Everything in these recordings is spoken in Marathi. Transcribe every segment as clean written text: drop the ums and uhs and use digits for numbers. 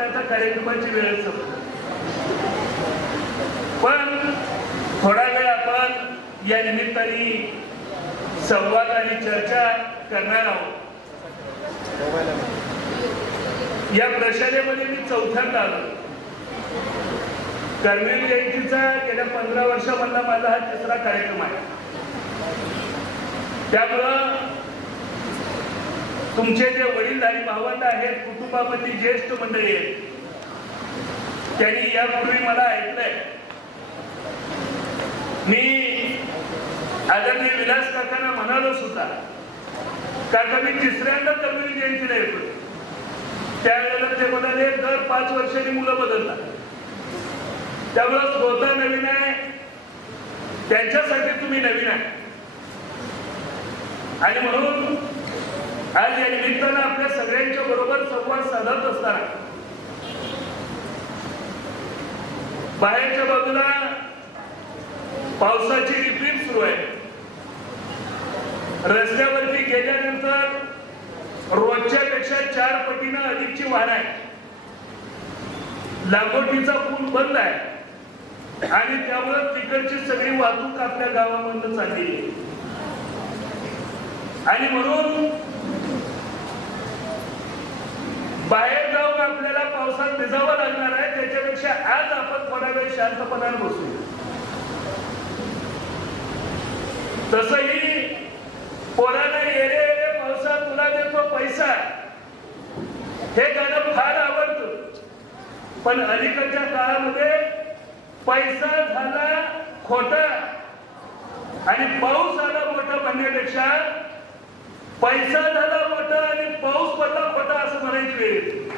आणि आता कार्यक्रमाची वेळ संपली, पण थोडा वेळ आपण या निमित्ताने संवाद आणि चर्चा करणार आहोत. या प्रशालेमध्ये मी चौथ्यांदा आलो. कर्मवीर जयंतीचा गेल्या 15 वर्षामधला माझा हा तिसरा कार्यक्रम आहे. त्यामुळं तुमचे जे वडीलधारी भावंड आहेत, कुटुंबामध्ये ज्येष्ठ मंडळी आहेत, त्यांनी यापूर्वी मला ऐकलंय. मी आदरणीय विलास काकांना म्हणालो सुद्धा, काका मी तिसऱ्यांदा कर्मवीर जयंतीला येतो. त्यावेळेला ते म्हणाले दर 5 वर्षांनी मुलं बदलतात, त्यामुळं श्रोता नवीन आहे, त्यांच्यासाठी तुम्ही नवीन आहे. आणि म्हणून आज या निमित्तानं आपल्या सगळ्यांच्या बरोबर संवाद साधत असताना बाहेरच्या बाजूला पावसाची रिपीट सुरू आहे. रस्त्यावरती गेल्यानंतर रोजच्या पेक्षा 4 पटीनं अधिकची वाहन आहे. लागोटीचा पूल बंद आहे आणि त्यामुळे तिकडची सगळी वाहतूक आपल्या गावामधून चालली आहे. आणि म्हणून बाहेर जाऊन आपल्याला पावसात भिजावं लागणार आहे, त्याच्यापेक्षा आज आपण थोडा वेळ शांतपणाने बसू. तसही पोरांना येरे येरे पावसा तुला देतो पैसा हे गाणं फार आवडतं, पण अलीकडच्या काळामध्ये पैसा झाला खोटा आणि पाऊस आला मोठा म्हणण्यापेक्षा पैसा झाला मोठा आणि पाऊस पडला खोटा असं म्हणायची वेळ.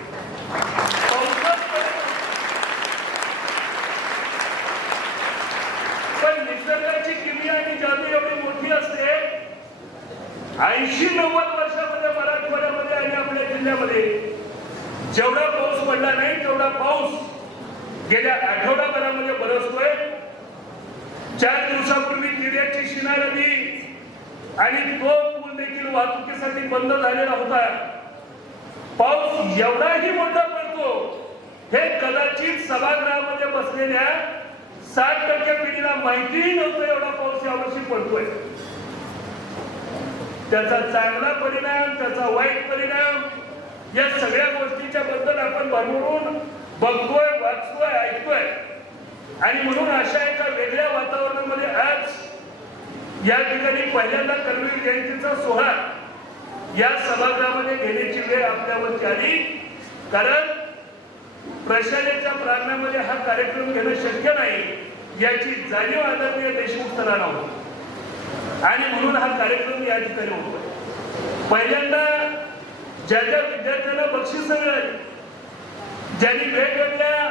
पण निसर्गाची किमया आणि जादू एवढी मोठी असते. 80-90 वर्षामध्ये मराठवाड्यामध्ये आणि आपल्या जिल्ह्यामध्ये जेवढा पाऊस पडला नाही तेवढा पाऊस गेल्या आठवडाभरामध्ये बरसतोय. 4 दिवसापूर्वी तिऱ्याची शिना नदी आणि तो पूल देखील वाहतुकीसाठी बंद झालेला होता. पाऊस एवढाही मोठा पडतो हे कदाचित सभागृहामध्ये बसलेल्या 60% पिढीला माहितीही नव्हतं. एवढा पाऊस यावर्षी पडतोय. त्याचा चांगला परिणाम, त्याचा वाईट परिणाम, या सगळ्या गोष्टीच्या बद्दल आपण भरभरून बघतोय, वाचतोय, ऐकतोय. आणि म्हणून अशा एका वेगळ्या वातावरणामध्ये आज या ठिकाणी पहिल्यांदा कर्मवीर जयंतीचा सोहळा या सभागृहामध्ये घेण्याची वेळ आपल्यावरती आली. कारण प्रशालेच्या प्रांगणामध्ये हा कार्यक्रम घेणं शक्य नाही याची जाणीव आदरणीय देशमुख सरांना होती आणि म्हणून हा कार्यक्रम या ठिकाणी होतोय. पहिल्यांदा ज्या ज्या विद्यार्थ्यांना बक्षिसं मिळाली, ज्यांनी वेगवेगळ्या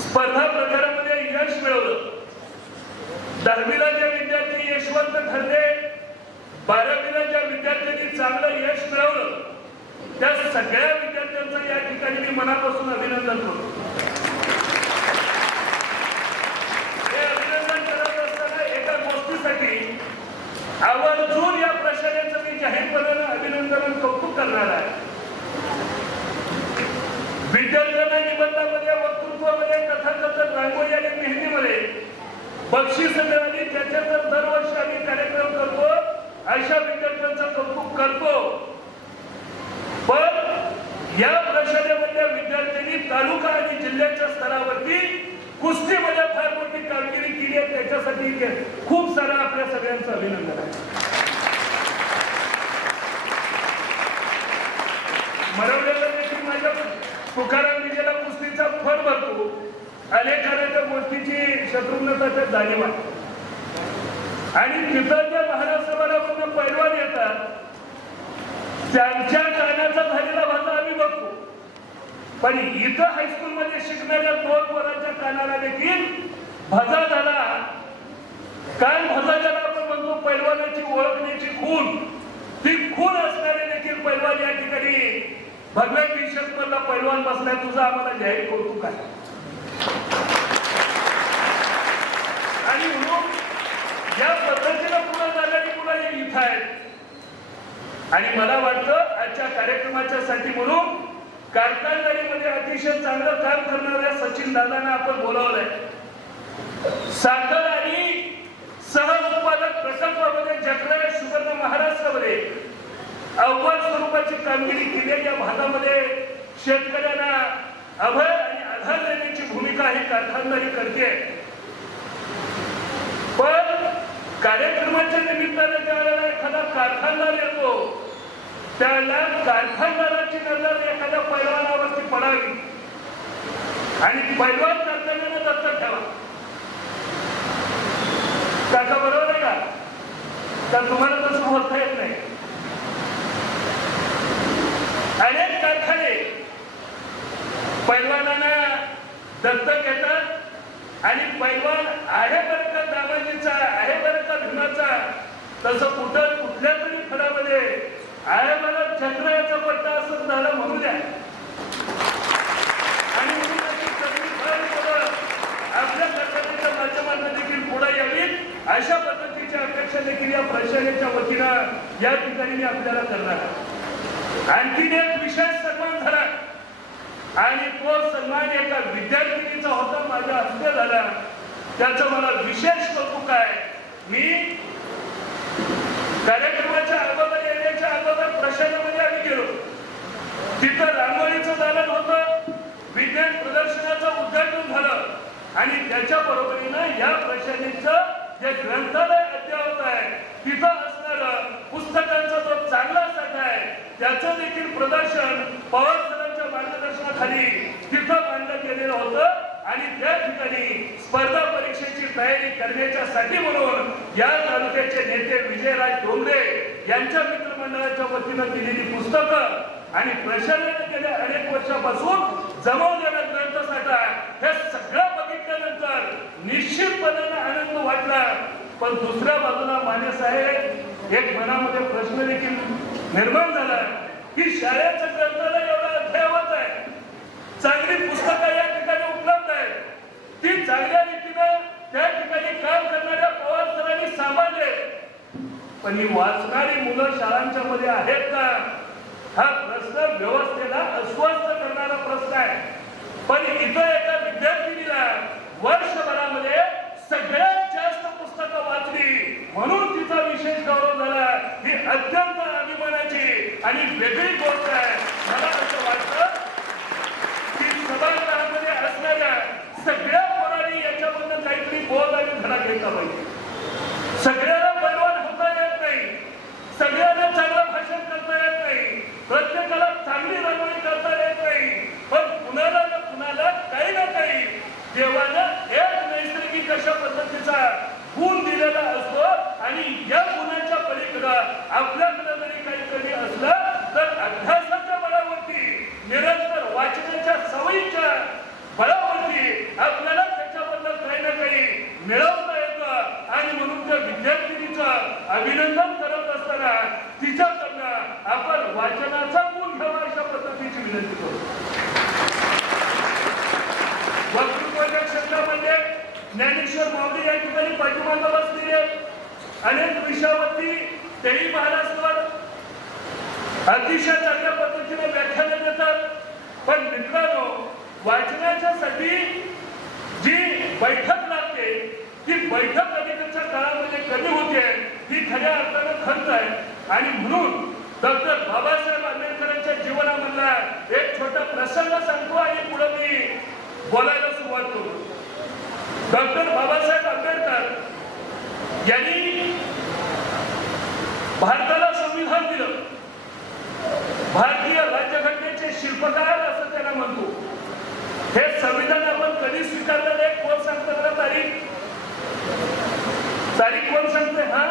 स्पर्धा प्रकारामध्ये यश मिळवलं, 10वीला जे विद्यार्थी यशवंत ठरले, 12वीला ज्या विद्यार्थ्यांनी चांगलं यश मिळवलं, त्या सगळ्या विद्यार्थ्यांचं या ठिकाणी मी मनापासून अभिनंदन करतो. हे अभिनंदन करत असताना एका गोष्टीसाठी आवर्जून या प्रशालेचं मी जाहीरपणाने अभिनंदन कौतुक करणार आहे. विद्यार्थ्यांना निबंधामध्ये, वक्तृत्वामध्ये, कथाकथन, रांगोळी आणि मेहंदीमध्ये बक्षीस मिळाली. त्याच्यात दरवर्षी आम्ही कार्यक्रम करतो, अशा विद्यार्थ्यांचं कौतुक करतो. पण या प्रशालेमधल्या विद्यार्थ्यांनी तालुका आणि जिल्ह्याच्या स्तरावरती कुस्तीमध्ये फार मोठी कामगिरी केली आहे. त्याच्यासाठी खूप सारं आपल्या सगळ्यांचं अभिनंदन आहे. मरवलेला देखील माझ्या तुकाराम विजेला कुस्तीचा फळ भरतो. अनेकांच्या गोष्टीची शत्रुघ्नताच्या जाणीव आहे आणि तिथं ज्या महाराष्ट्रामधून पैलवान येतात त्यांच्या कानाचा झालेला भाषा आम्ही बघतो. पण इथं हायस्कूलमध्ये शिकणाऱ्या 2 पोरांच्या कानाला देखील भजा झाला. काय भजा ज्याला आपण म्हणतो पैलवानाची ओळखण्याची खून, ती खून असणारे देखील पैलवान या ठिकाणी भगव्या टी-शर्ट मधला पैलवान बसलाय. तुझा आम्हाला जाहीर कौतुक आहे. आणि म्हणून या पद्धतीनं पुढे जाणारी मुलं इथं आहेत आणि मला वाटतं आजच्या कार्यक्रमाच्या साठी म्हणून कारखानदारीमध्ये अतिशय चांगलं काम करणाऱ्या सचिन दादांना आपण बोलावलंय. साखर आणि सह उत्पादक प्रकल्पामध्ये जगणाऱ्या शुगर महाराष्ट्रामध्ये अव्वल स्वरूपाची कामगिरी केलेल्या भागामध्ये शेतकऱ्यांना अभय आणि आधार देण्याची भूमिका ही कारखानदारी करते. पण कार्यक्रमाच्या निमित्ताने ज्यावेळेला एखादा कारखानदार येतो त्याला कारखानदाराची नजर एखाद्या पैलवानावरती पडावी आणि पैलवान कर्तव्याने दत्तक ठेवा. काका बरोबर आहे का? तर तुम्हाला तसं बोलता येत नाही. अनेक कारखाने पैलवानांना दत्तक घेतात आणि पैलवान आहे बरं का दामाजीचा, आहे बरं का भीमाचा, तसं कुठं कुठल्या तरी फळामध्ये आहे मला चक्राचा पट्टा असं झालं म्हणू द्या आणि आपल्या कारखान्याच्या माध्यमातून देखील पुढे यावीत अशा पद्धतीची अपेक्षा देखील या प्रशासनाच्या वतीनं या ठिकाणी मी आपल्याला करणार. आणखीन एक विशेष सन्मान झाला आणि तो सन्मान एका विद्यार्थिनीचा होता, माझ्या हस्ते झाला. त्याचं मला विशेष कौतुक आहे. मी कार्यक्रमाच्या अगोदर येण्याच्या अगोदर प्रशासनामध्ये आम्ही गेलो. तिथं रांगोळीचं दालन होतं, विज्ञान प्रदर्शनाचं उद्घाटन झालं आणि त्याच्या बरोबरीनं या प्रशासनाचं जे ग्रंथालय अद्ययावत आहे तिथं असणारं पुस्तकांचा जो चांगला साठा आहे त्याचं देखील प्रदर्शन पवार सरांच्या मार्गदर्शनाखाली तिथं मांडलं गेलेलं होतं. आणि त्या ठिकाणी स्पर्धा परीक्षेची तयारी करण्यासाठी म्हणून या तालुक्याचे नेते विजयराज डोंगरे यांच्या मित्रमंडळाच्या वतीनं दिलेली पुस्तकं आणि प्रशासनाने गेल्या अनेक वर्षापासून जमवलेला ग्रंथसाठा हे सगळं बघितल्यानंतर निश्चितपणे आनंद वाटला. पण दुसऱ्या बाजूला माने साहेब एक मनामध्ये प्रश्न देखील निर्माण झाला की शाळेचं ग्रंथालय एवढं अद्ययावत आहे, चांगली पुस्तकं या ठिकाणी उपलब्ध आहेत, ती चांगल्या रीतीनं त्या ठिकाणी काम करणाऱ्या पवार सरांनी सांभाळले, पण ही वाचणारी मुलं शाळांच्या मध्ये आहेत का? हा प्रश्न व्यवस्थेला अस्वस्थ करणारा प्रश्न आहे. पण इथं एका विद्यार्थिनीला वर्षभरामध्ये सगळ्यात जास्त पुस्तकं वाचली म्हणून तिचा विशेष गौरव झाला. ही अत्यंत अभिमानाची आणि वेगळी गोष्ट आहे. मला असं वाटतं की सभागृहामध्ये असणाऱ्या सगळ्या पोरांनी याच्याबद्दल काहीतरी बोध आणि धडा घेतला पाहिजे. सगळ्याला पैलवान होता येत नाही, सगळ्यांना चांगलं भाषण करता येत नाही, प्रत्येकाला चांगली रांगोळी करता येत नाही, पण कुणाला ना कुणाला काही ना काही देवानं एक नैसर्गिक अशा पद्धतीचा गुण दिलेला असतो आणि या गुणाच्या पलीकडं आपल्याकडे जरी काहीतरी असलं तर अभ्यासाच्या बळावरती, निरंतर वाचनाच्या सवयीच्या बळावरती आपल्याला त्याच्याबद्दल काही ना काही मिळवता येतं. आणि म्हणून त्या विद्यार्थिनीचं अभिनंदन करत असताना तिच्याकडनं आपण वाचनाचा गुण घ्यावा अशा पद्धतीची विनंती करतो. वक्तृत्वाच्या क्षेत्रामध्ये ज्ञानेश्वर माऊली या ठिकाणी पाठीमागे बसलेले अनेक विषयावरती तेही महाराष्ट्रावर अतिशय चांगल्या पद्धतीने व्याख्यान देतात. पण मित्रांनो, वाचनाच्यासाठी जी बैठक लागते ती बैठक अलीकडच्या काळामध्ये कमी होते, ही खऱ्या अर्थानं खंत आहे. आणि म्हणून डॉक्टर बाबासाहेब आंबेडकरांच्या जीवनामधला एक छोटा प्रसंग सांगतो आणि पुढे मी बोलायला सुरुवात करू. डॉक्टर बाबासाहेब आंबेडकर यांनी भारताला संविधान दिलं. भारतीय राज्यघटनेचे शिल्पकार असं त्यांना म्हणतो. हे संविधान आपण कधी स्वीकारलेलं आहे? कोण सांगतं मला तारीख? तारीख कोण सांगते? हा,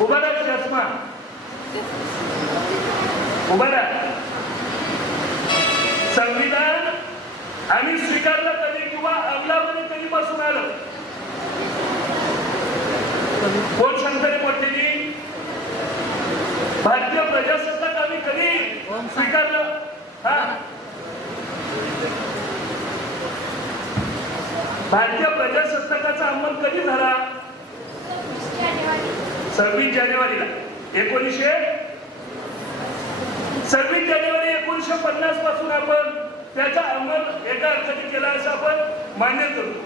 उभा राहा चष्मा, उभा राहा. संविधान आम्ही स्वीकारलं कधी किंवा अंमलामध्ये कधीपासून आलं? कोण सांगते मोठ्यानी? भारतीय प्रजासत्ताक आम्ही कधी स्वीकारलं? हा, भारतीय प्रजासत्ताकाचा अंमल कधी झाला? 26 जानेवारीला 26 जानेवारी 1950 पासून आपण त्याचा अंमल एका अर्थाने केला असं आपण मान्य करतो.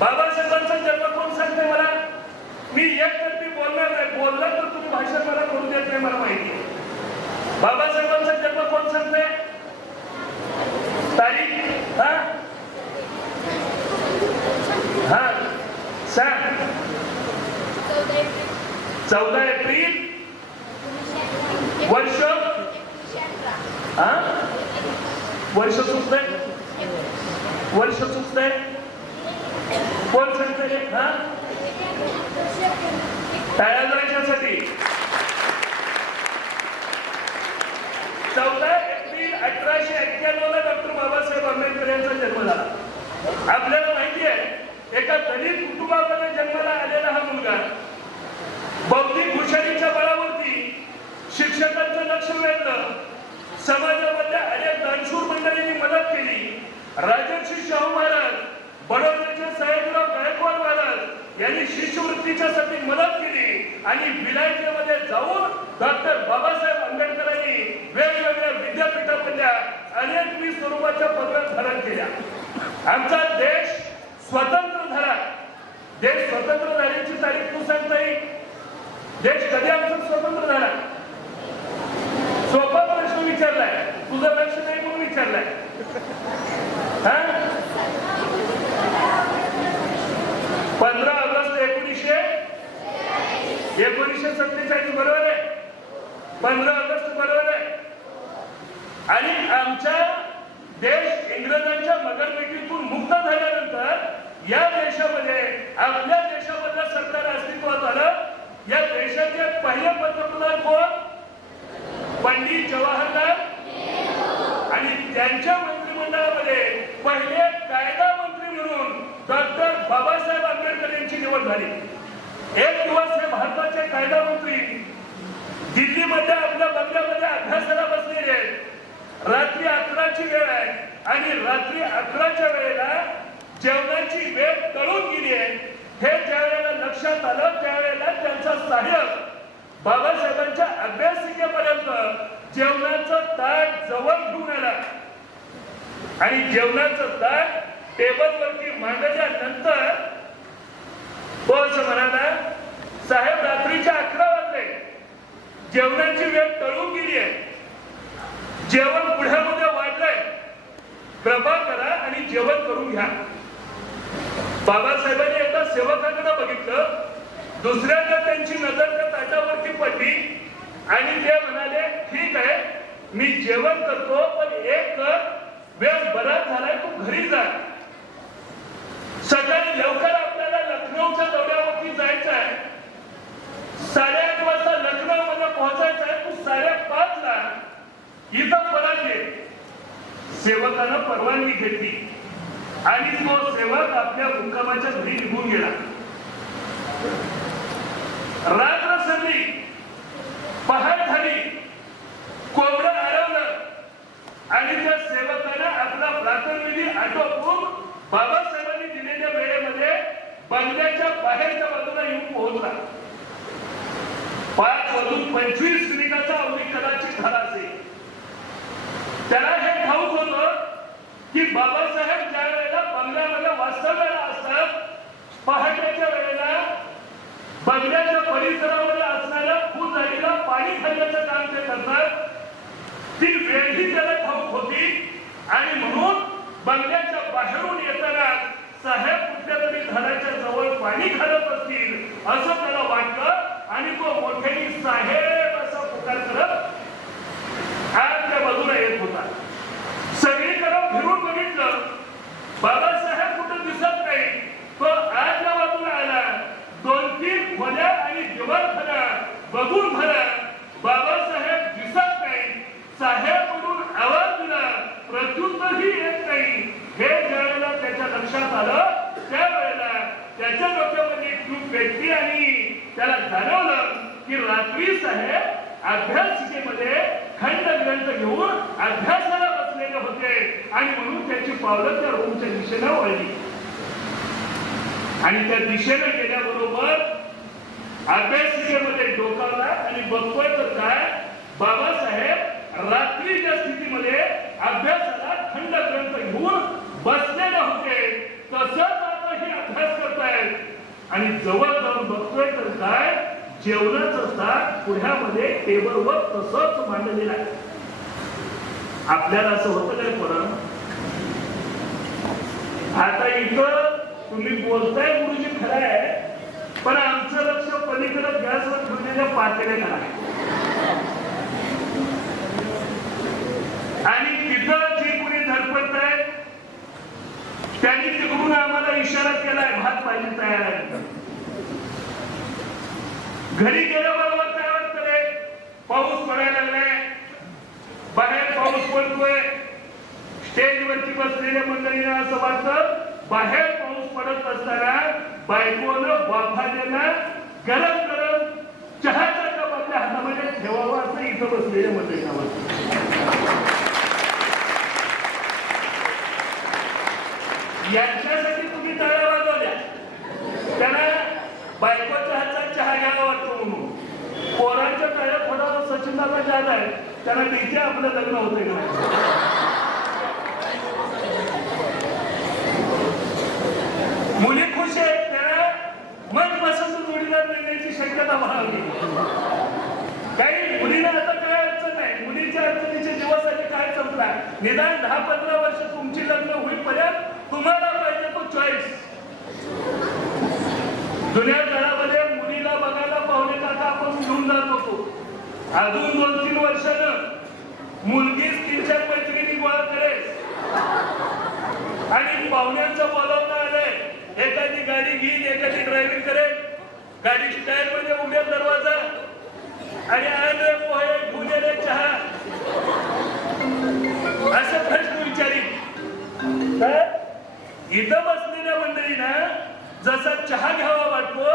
बाबासाहेबांचा जन्म कोण सांगते मला? मी एकतर्फी बोलणार नाही, बोलला तर तुम्ही भाषण मला करू देत नाही, मला माहिती आहे. बाबासाहेबांचा जन्म कोण सांगते? तारीख हा हा सांग. 14 एप्रिल वर्ष हा वर्ष चुकतंय, वर्ष चुकतंय. कोण सांगतंय? हा टाळ्या जायच्यासाठी 14 एप्रिल 1891 ला डॉक्टर बाबासाहेब आंबेडकर यांचा जन्म झाला. आपल्याला माहिती आहे एका दलित कुटुंबामध्ये जन्माला आलेला हा मुलगा बौद्धिक हुशारीच्या बळावरती शिक्षकांचं लक्ष वेधलं, समाजामधल्या अनेक दानशूर मंडळींनी मदत केली. राजर्षी शाहू महाराज, बडोद्याचे साहेबराव गायकवाड महाराज यांनी शिष्यवृत्तीच्यासाठी मदत केली आणि विलायतेमध्ये जाऊन डॉक्टर बाबासाहेब आंबेडकरांनी वेगवेगळ्या विद्यापीठामधल्या अनेक स्वरूपाच्या पदव्या धारण केल्या. आमचा देश स्वतंत्र झाला. देश स्वतंत्र झाल्याची तारीख तू सांगता येईल? देश कधी आमचा स्वतंत्र झाला? सोपा प्रश्न विचारलाय, तुझं लक्ष नाही म्हणून विचारलाय. हा 15 ऑगस्ट 1947 बरोबर आहे. 15 ऑगस्ट बरोबर आहे. आणि आमच्या देश इंग्रजांच्या मगरपेटीतून मुक्त झाल्यानंतर या देशामध्ये आपल्या देशामधलं सरकार अस्तित्वात आलं. या देशाचे पहिले पंतप्रधान कोण? पंडित जवाहरलाल. आणि त्यांच्या मंत्रिमंडळामध्ये पहिले कायदा मंत्री म्हणून डॉक्टर बाबासाहेब आंबेडकर यांची निवड झाली. एक दिवस हे भारताचे कायदा मंत्री दिल्लीमध्ये आपल्या बंगल्यामध्ये अभ्यासाला बसलेले आहेत. रात्री 11ची वेळ आहे आणि रात्री 11च्या वेळेला जेवणाची वेळ टळून गेली आहे. हे ज्या वेळेला लक्षात आलं त्यावेळेला त्यांचा सहाय्यक बाबासाहेबांच्या अभ्यासिकेपर्यंत जेवणाचं ताट जवळ घेऊन आला आणि जेवणाचं ताट टेबलवरती मांडल्यानंतर तो असं म्हणाला, साहेब रात्रीच्या 11 वाजले, जेवणाची वेळ टळून गेली आहे, जेवण पुढ्यामध्ये वाढलंय, कृपा करा आणि जेवण करून घ्या. बाबासाहेबांनी एकदा सेवकाकडे बघितलं, दुसऱ्यांदा त्यांची नजर त्या ताटावरती पडली आणि ते म्हणाले, ठीक आहे मी जेवण करतो, पण एक कर, वेळ बराच झालाय, तू घरी जा. सकाळी लवकर आपल्याला लखनौच्या दौऱ्यावरती जायचं आहे. 8:30 वाजता लखनौ मध्ये पोहोचायचं आहे, तू 5:30 ला इथं परत ये. सेवकानं परवानगी घेतली आणि तो सेवक आपल्या मुक्कामाच्या घरी निघून गेला. रात्र सरली, पहाट झाली, कोंबडं आरवलं आणि त्या सेवकानं आपला प्रातर्विधी आटोपून बाबासाहेबांनी दिलेल्या वेळेमध्ये बंगल्याच्या बाहेरच्या बाजूला येऊन पोहोचला. 5:25 अवधी कदाचित झाला असेल. त्याला हे ठाऊक होतं की बाबासाहेब ज्या वेळेला बंगल्यामध्ये वास्तव्याला असतात, पहाटेच्या वेळेला बंगल्याच्या परिसरामध्ये असणाऱ्या फुलझाडीला पाणी घालण्याचं काम ते करतात. ती वेळही त्याला ठाऊक होती आणि म्हणून बंगल्याच्या बाहेरून येताना साहेब कुठल्या तरी झाडाच्या जवळ पाणी घालत असतील असं त्याला वाटलं आणि तो मोठ्याने साहेब असा पुकार करत आज त्या बाजूला येत होता. सगळीकडे फिरून बघितलं, बाबासाहेब कुठं दिसत नाही. तो आजच्या बाजूला आला, 2-3 खोल्या आणि दिवाणखाना बघून झाला, बाबासाहेब दिसत नाही. साहेब म्हणून आवाज दिला, प्रत्युत्तरही येत नाही. हे ज्यावेळेला त्याच्या लक्षात आलं त्यावेळेला त्याच्या डोक्यामध्ये ट्यूब पेटली आणि त्याला जाणवलं की रात्री साहेब अभ्यासिकेमध्ये खंड ग्रंथ घेऊन अभ्यासाला बसलेले होते आणि म्हणून त्याची पावलं त्या रूमच्या दिशेने वळली आणि त्या दिशेने गेल्याबरोबर अभ्यासिकेमध्ये डोकावला आणि बघतोय तर काय, बाबासाहेब रात्रीच्या स्थितीमध्ये अभ्यासाला खंड ग्रंथ घेऊन बसलेले होते, तसंच आता हे अभ्यास करतायत आणि जवळ जाऊन बघतोय तर काय जेवणाचं ताट पुढ्यामध्ये टेबलवर तसंच मांडलेलं आहे. आपल्याला असं होतं काय परम आता इथं तुम्ही बोलताय गुरुजी खरं आहे, पण आमचं लक्ष पलीकडे गॅसवर ठेवलेल्या पातेल्याकडे आहे आणि तिथं जी कुणी धडपडताय त्यांनी तिकडून आम्हाला इशारा केलाय भात पाहिजे तयार आहे. घरी गेल्याबरोबर काय वाटतं रे, पाऊस पडायला लागलाय, बाहेर पाऊस पडतोय. स्टेजवरती बसलेल्या मंडळींना असं वाटतं बाहेर पाऊस पडत असताना बायकोनं बापाला गरम गरम चहाचा कप आपल्या हातामध्ये ठेवावा असं इथं बसलेल्या मंडळींना वाटतं. यांच्यासाठी तुम्ही टाळ्या वाजवल्या, त्यांना बायकोच्या हातात चहा घ्यावा वाटतो म्हणून. पोरांच्या टाळ्या थोडा सचिनदादा जात आहे, त्यांना तिथे आपलं लग्न होतंय का. मुली खुश आहेत, त्यांना मनपसंत जोडीदार मिळण्याची शक्यता म्हणावी. काही मुलीला आता काय अडचण नाही, मुलीच्या अडचणीचे दिवस आले काय संपला. निदान 10-15 वर्ष तुमची लग्न होईपर्यंत तुम्हाला पाहिजे तो चॉईस. जुन्या काळामध्ये मुलीला बघायला पाहुणे काका आपण घेऊन जात होतो. अजून 2-3 वर्षानं मुलगी 3-4 मैत्रिणी गोळा करेल आणि पाहुण्यांचं बोलावणं आलंय, एखादी गाडी घेईल, एखादी ड्रायव्हिंग करेल, गाडीची टायर मध्ये उभ्या दरवाजा आणि आले पोहे फुलेले चहा असं प्रश्न विचारी. इथं बसलेल्या मंडळींना जसा चहा घ्यावा वाटतो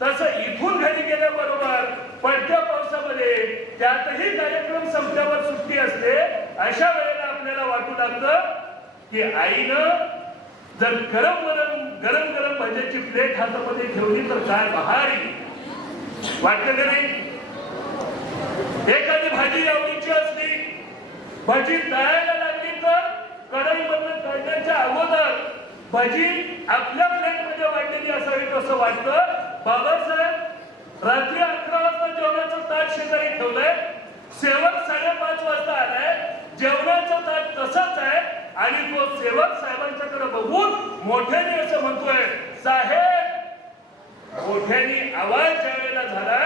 तसं इथून घरी गेल्याबरोबर पडत्या पावसामध्ये त्यातही कार्यक्रम संपल्यावर सुट्टी असते, अशा वेळेला आपल्याला वाटू लागतं की आईनं जर गरम गरम भज्याची प्लेट हातामध्ये ठेवली तर काय बहारी वाटतं का नाही. एखादी भाजी आवडीची असली, भाजी तळायला लागली तर कढईमधून काढण्याच्या अगोदर भाजी आपल्या प्लेटमध्ये वाटलेली असावी कसं वाटतं. बाबासाहेब रात्री 11 वाजता जेवणाचं ताट शेजारी ठेवलंय, सेवक 5:30 वाजता आलाय, जेवणाचं ताट तसंच आहे आणि तो सेवक साहेबांच्याकडे बघून मोठ्याने असं म्हणतोय, साहेब. मोठ्याने आवाज ज्या वेळेला झाला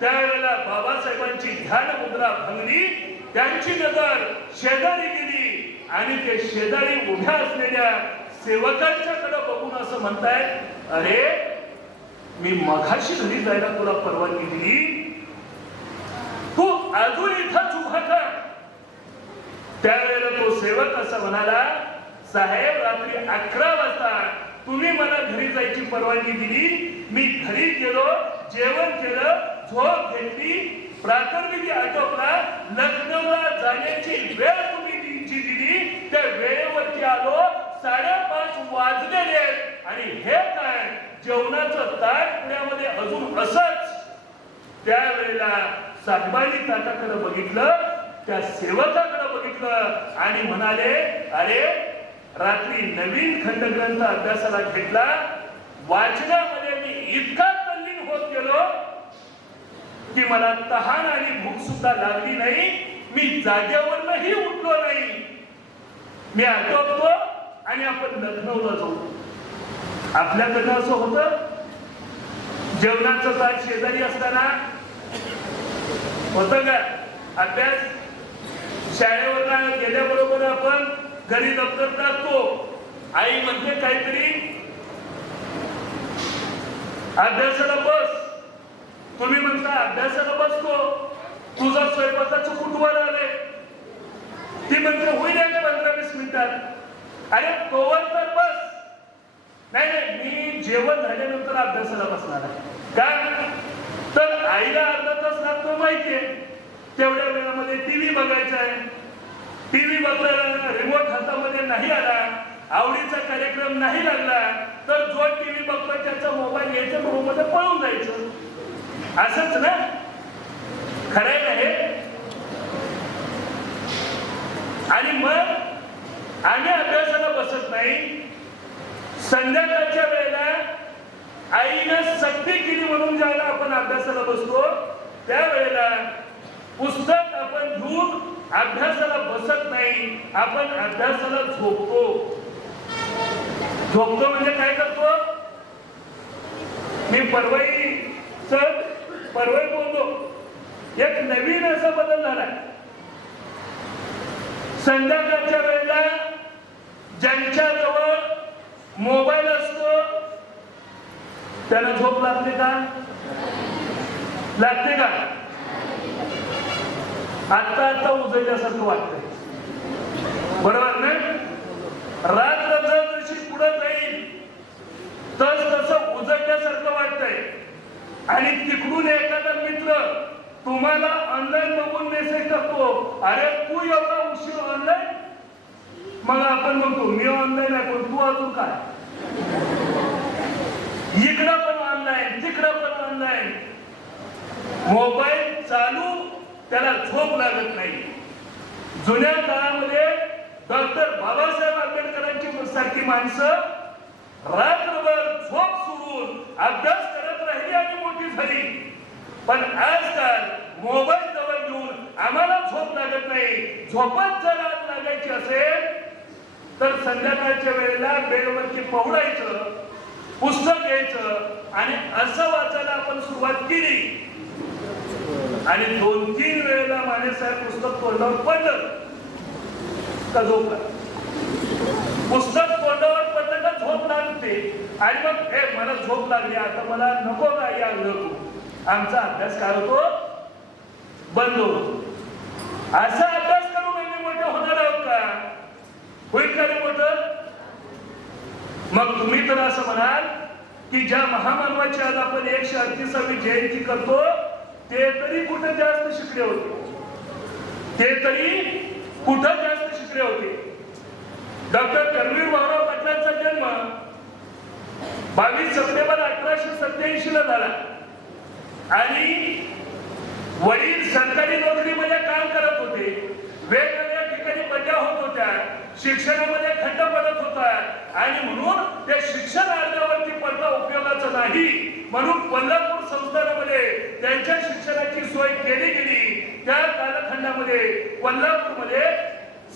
त्यावेळेला बाबासाहेबांची ध्यान मुद्रा भंगली, त्यांची नजर शेजारी गेली आणि ते शेजारी उभ्या असलेल्या सेवकांच्याकडे बघून असं म्हणतायत, अरे मी मघाशी घरी जायला तुला परवानगी दिली, तू अजून इथंच उभा का. त्यावेळेला तो सेवक असं म्हणाला, साहेब रात्री 11 वाजता तुम्ही मला घरी जायची परवानगी दिली, मी घरी गेलो, जेवण केलं, झोप घेतली, प्रातर्विधी आटोपला, लखनौला जाण्याची वेळ तुम्ही जी दिली त्या वेळेवरती आलो, 5:30 वाजलेले आणि हे काय जेवणाचं ताट पुण्यामध्ये अजून असंच. त्यावेळेला साहेबांनी ताटाकडे बघितलं, त्या सेवकाकडे बघितलं आणि म्हणाले, अरे रात्री नवीन खंडग्रंथ अभ्यासाला घेतला, वाचनामध्ये मी इतका तल्लीन होत गेलो की मला तहान आणि भूक सुद्धा लागली नाही, मी जागेवरही उठलो नाही. मी आटोपतो आणि आपण लखनौला जाऊ. आपल्याकडे असं होतं, जेवणाचं ताट शेजारी असताना होतं का अभ्यास. शाळेवर गेल्याबरोबर आपण घरी दप्तर टाकतो, आई म्हणते काहीतरी अभ्यासाला बस, तुम्ही म्हणता अभ्यासाला बसतो, तुझा स्वयंपाकाचं कुटुंबाला आले, ती म्हणते होईल 15-20 मिनिटात. अरे तोवर तर बस. नाही नाही, मी जेवण झाल्यानंतर अभ्यासाला बसणार आहे. का तर आईला अर्धा तास लागतो माहितीये, तेवढ्या वेळामध्ये टीव्ही बघायचा आहे. टीव्ही बघताना रिमोट हातामध्ये नाही आला, आवडीचा कार्यक्रम नाही लागला तर जो टीव्ही बघतोय त्याचा मोबाईल घ्यायचा, रूम मध्ये पळून जायचं. असंच ना, खरंय ना हे. आणि मग आम्ही अभ्यासाला बसत नाही. संध्याकाळच्या वेळेला आईनं सक्ती केली म्हणून ज्यावेळेला आपण अभ्यासाला बसतो त्यावेळेला पुस्तक आपण घेऊन अभ्यासाला बसत नाही, आपण अभ्यासाला झोपतो. झोपतो म्हणजे काय करतो? मी परवाई बोलतो, एक नवीन असा बदल झाला. संध्याकाळच्या वेळेला ज्यांच्या जवळ मोबाईल असतो त्याला झोप लागते का? लागते का? आता उजळल्यासारखं वाटतंय, बरोबर ना? रात्र जशी पुढे जाईल तसं उजळल्यासारखं वाटतंय. आणि तिकडून एखादा मित्र तुम्हाला ऑनलाईन बघून मेसेज टाकतो, अरे तू एवढा उशीर ऑनलाईन. मग आपण म्हणतो मी ऑनलाईन आहे, पण तू अजून काय? इकडं पण ऑनलाईन, तिकडं पण ऑनलाईन. मोबाईल चालू, त्याला झोप लागत नाही. जुन्या काळामध्ये डॉक्टर बाबासाहेब आंबेडकरांची सारखी माणसं रात्रभर झोप सोडून अभ्यास करत राहिली आणि मोठी झाली. पण आजकाल मोबाईल जवळ घेऊन आम्हाला झोप लागत नाही. झोपत जर आज लागायची असेल तर संध्याकाळच्या वेळेला बेडवरती पहुडायचं, पुस्तक घ्यायचं आणि असं वाचायला आपण सुरुवात केली. आणि 2-3 वेळेला माझ्यासाहेब पुस्तक तोंडावर पडलं का झोपला? पुस्तक तोंडावर पडलं का झोप लागते. आणि मग मला झोप लागली, आता मला नको काही आणलं. आमचा अभ्यास काय होतो? बंद होतो. असा अभ्यास करून आम्ही मोठे होणार आहोत का? होईल का रे मोठं? मग तुम्ही तर असं म्हणाल की ज्या महामानवाची आज आपण 138वी जयंती करतो ते तरी कुठं जास्त शिकले होते? ते तरी कुठं जास्त शिकले होते? डॉक्टर कर्मवीर भाऊराव पाटलांचा जन्म 22 सप्टेंबर 1887 ला झाला आणि वडील सरकारी नोकरीमध्ये काम करत होते. वेगवेगळ्या ठिकाणी बजा होत होत्या, शिक्षणामध्ये खंड पडत होता आणि म्हणून त्या शिक्षण अर्जावरती पडता उपयोगाचं नाही म्हणून कोल्हापूर संस्थानामध्ये त्यांच्या शिक्षणाची सोय केली गेली. त्या कालखंडामध्ये कोल्हापूरमध्ये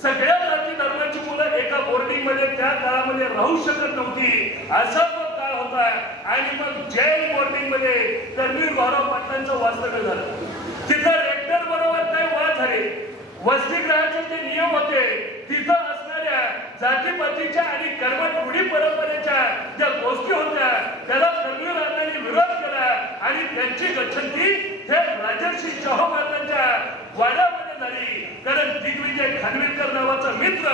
सगळ्या जाती धर्माची मुलं एका बोर्डिंग मध्ये त्या काळामध्ये राहू शकत नव्हती. असा तो काळ होता आणि मग जैन बोर्डिंग मध्ये कर्मवीर भाऊराव पाटलांचं वास्तव्य झालं. तिथं रेक्टर बरोबर काही वाद झाले. वसतिगृहाचे जे नियम होते तिथं असणाऱ्या जातीपातीच्या आणि कर्मठ रूढी परंपरेच्या ज्या गोष्टी होत्या त्याला कर्मवीर अण्णांनी विरोध केला आणि त्यांची गच्छंती थेट राजर्षी शाहू महाराजांच्या वाड्यामध्ये झाली. कारण दिग्विजय खानविलकर नावाचा मित्र,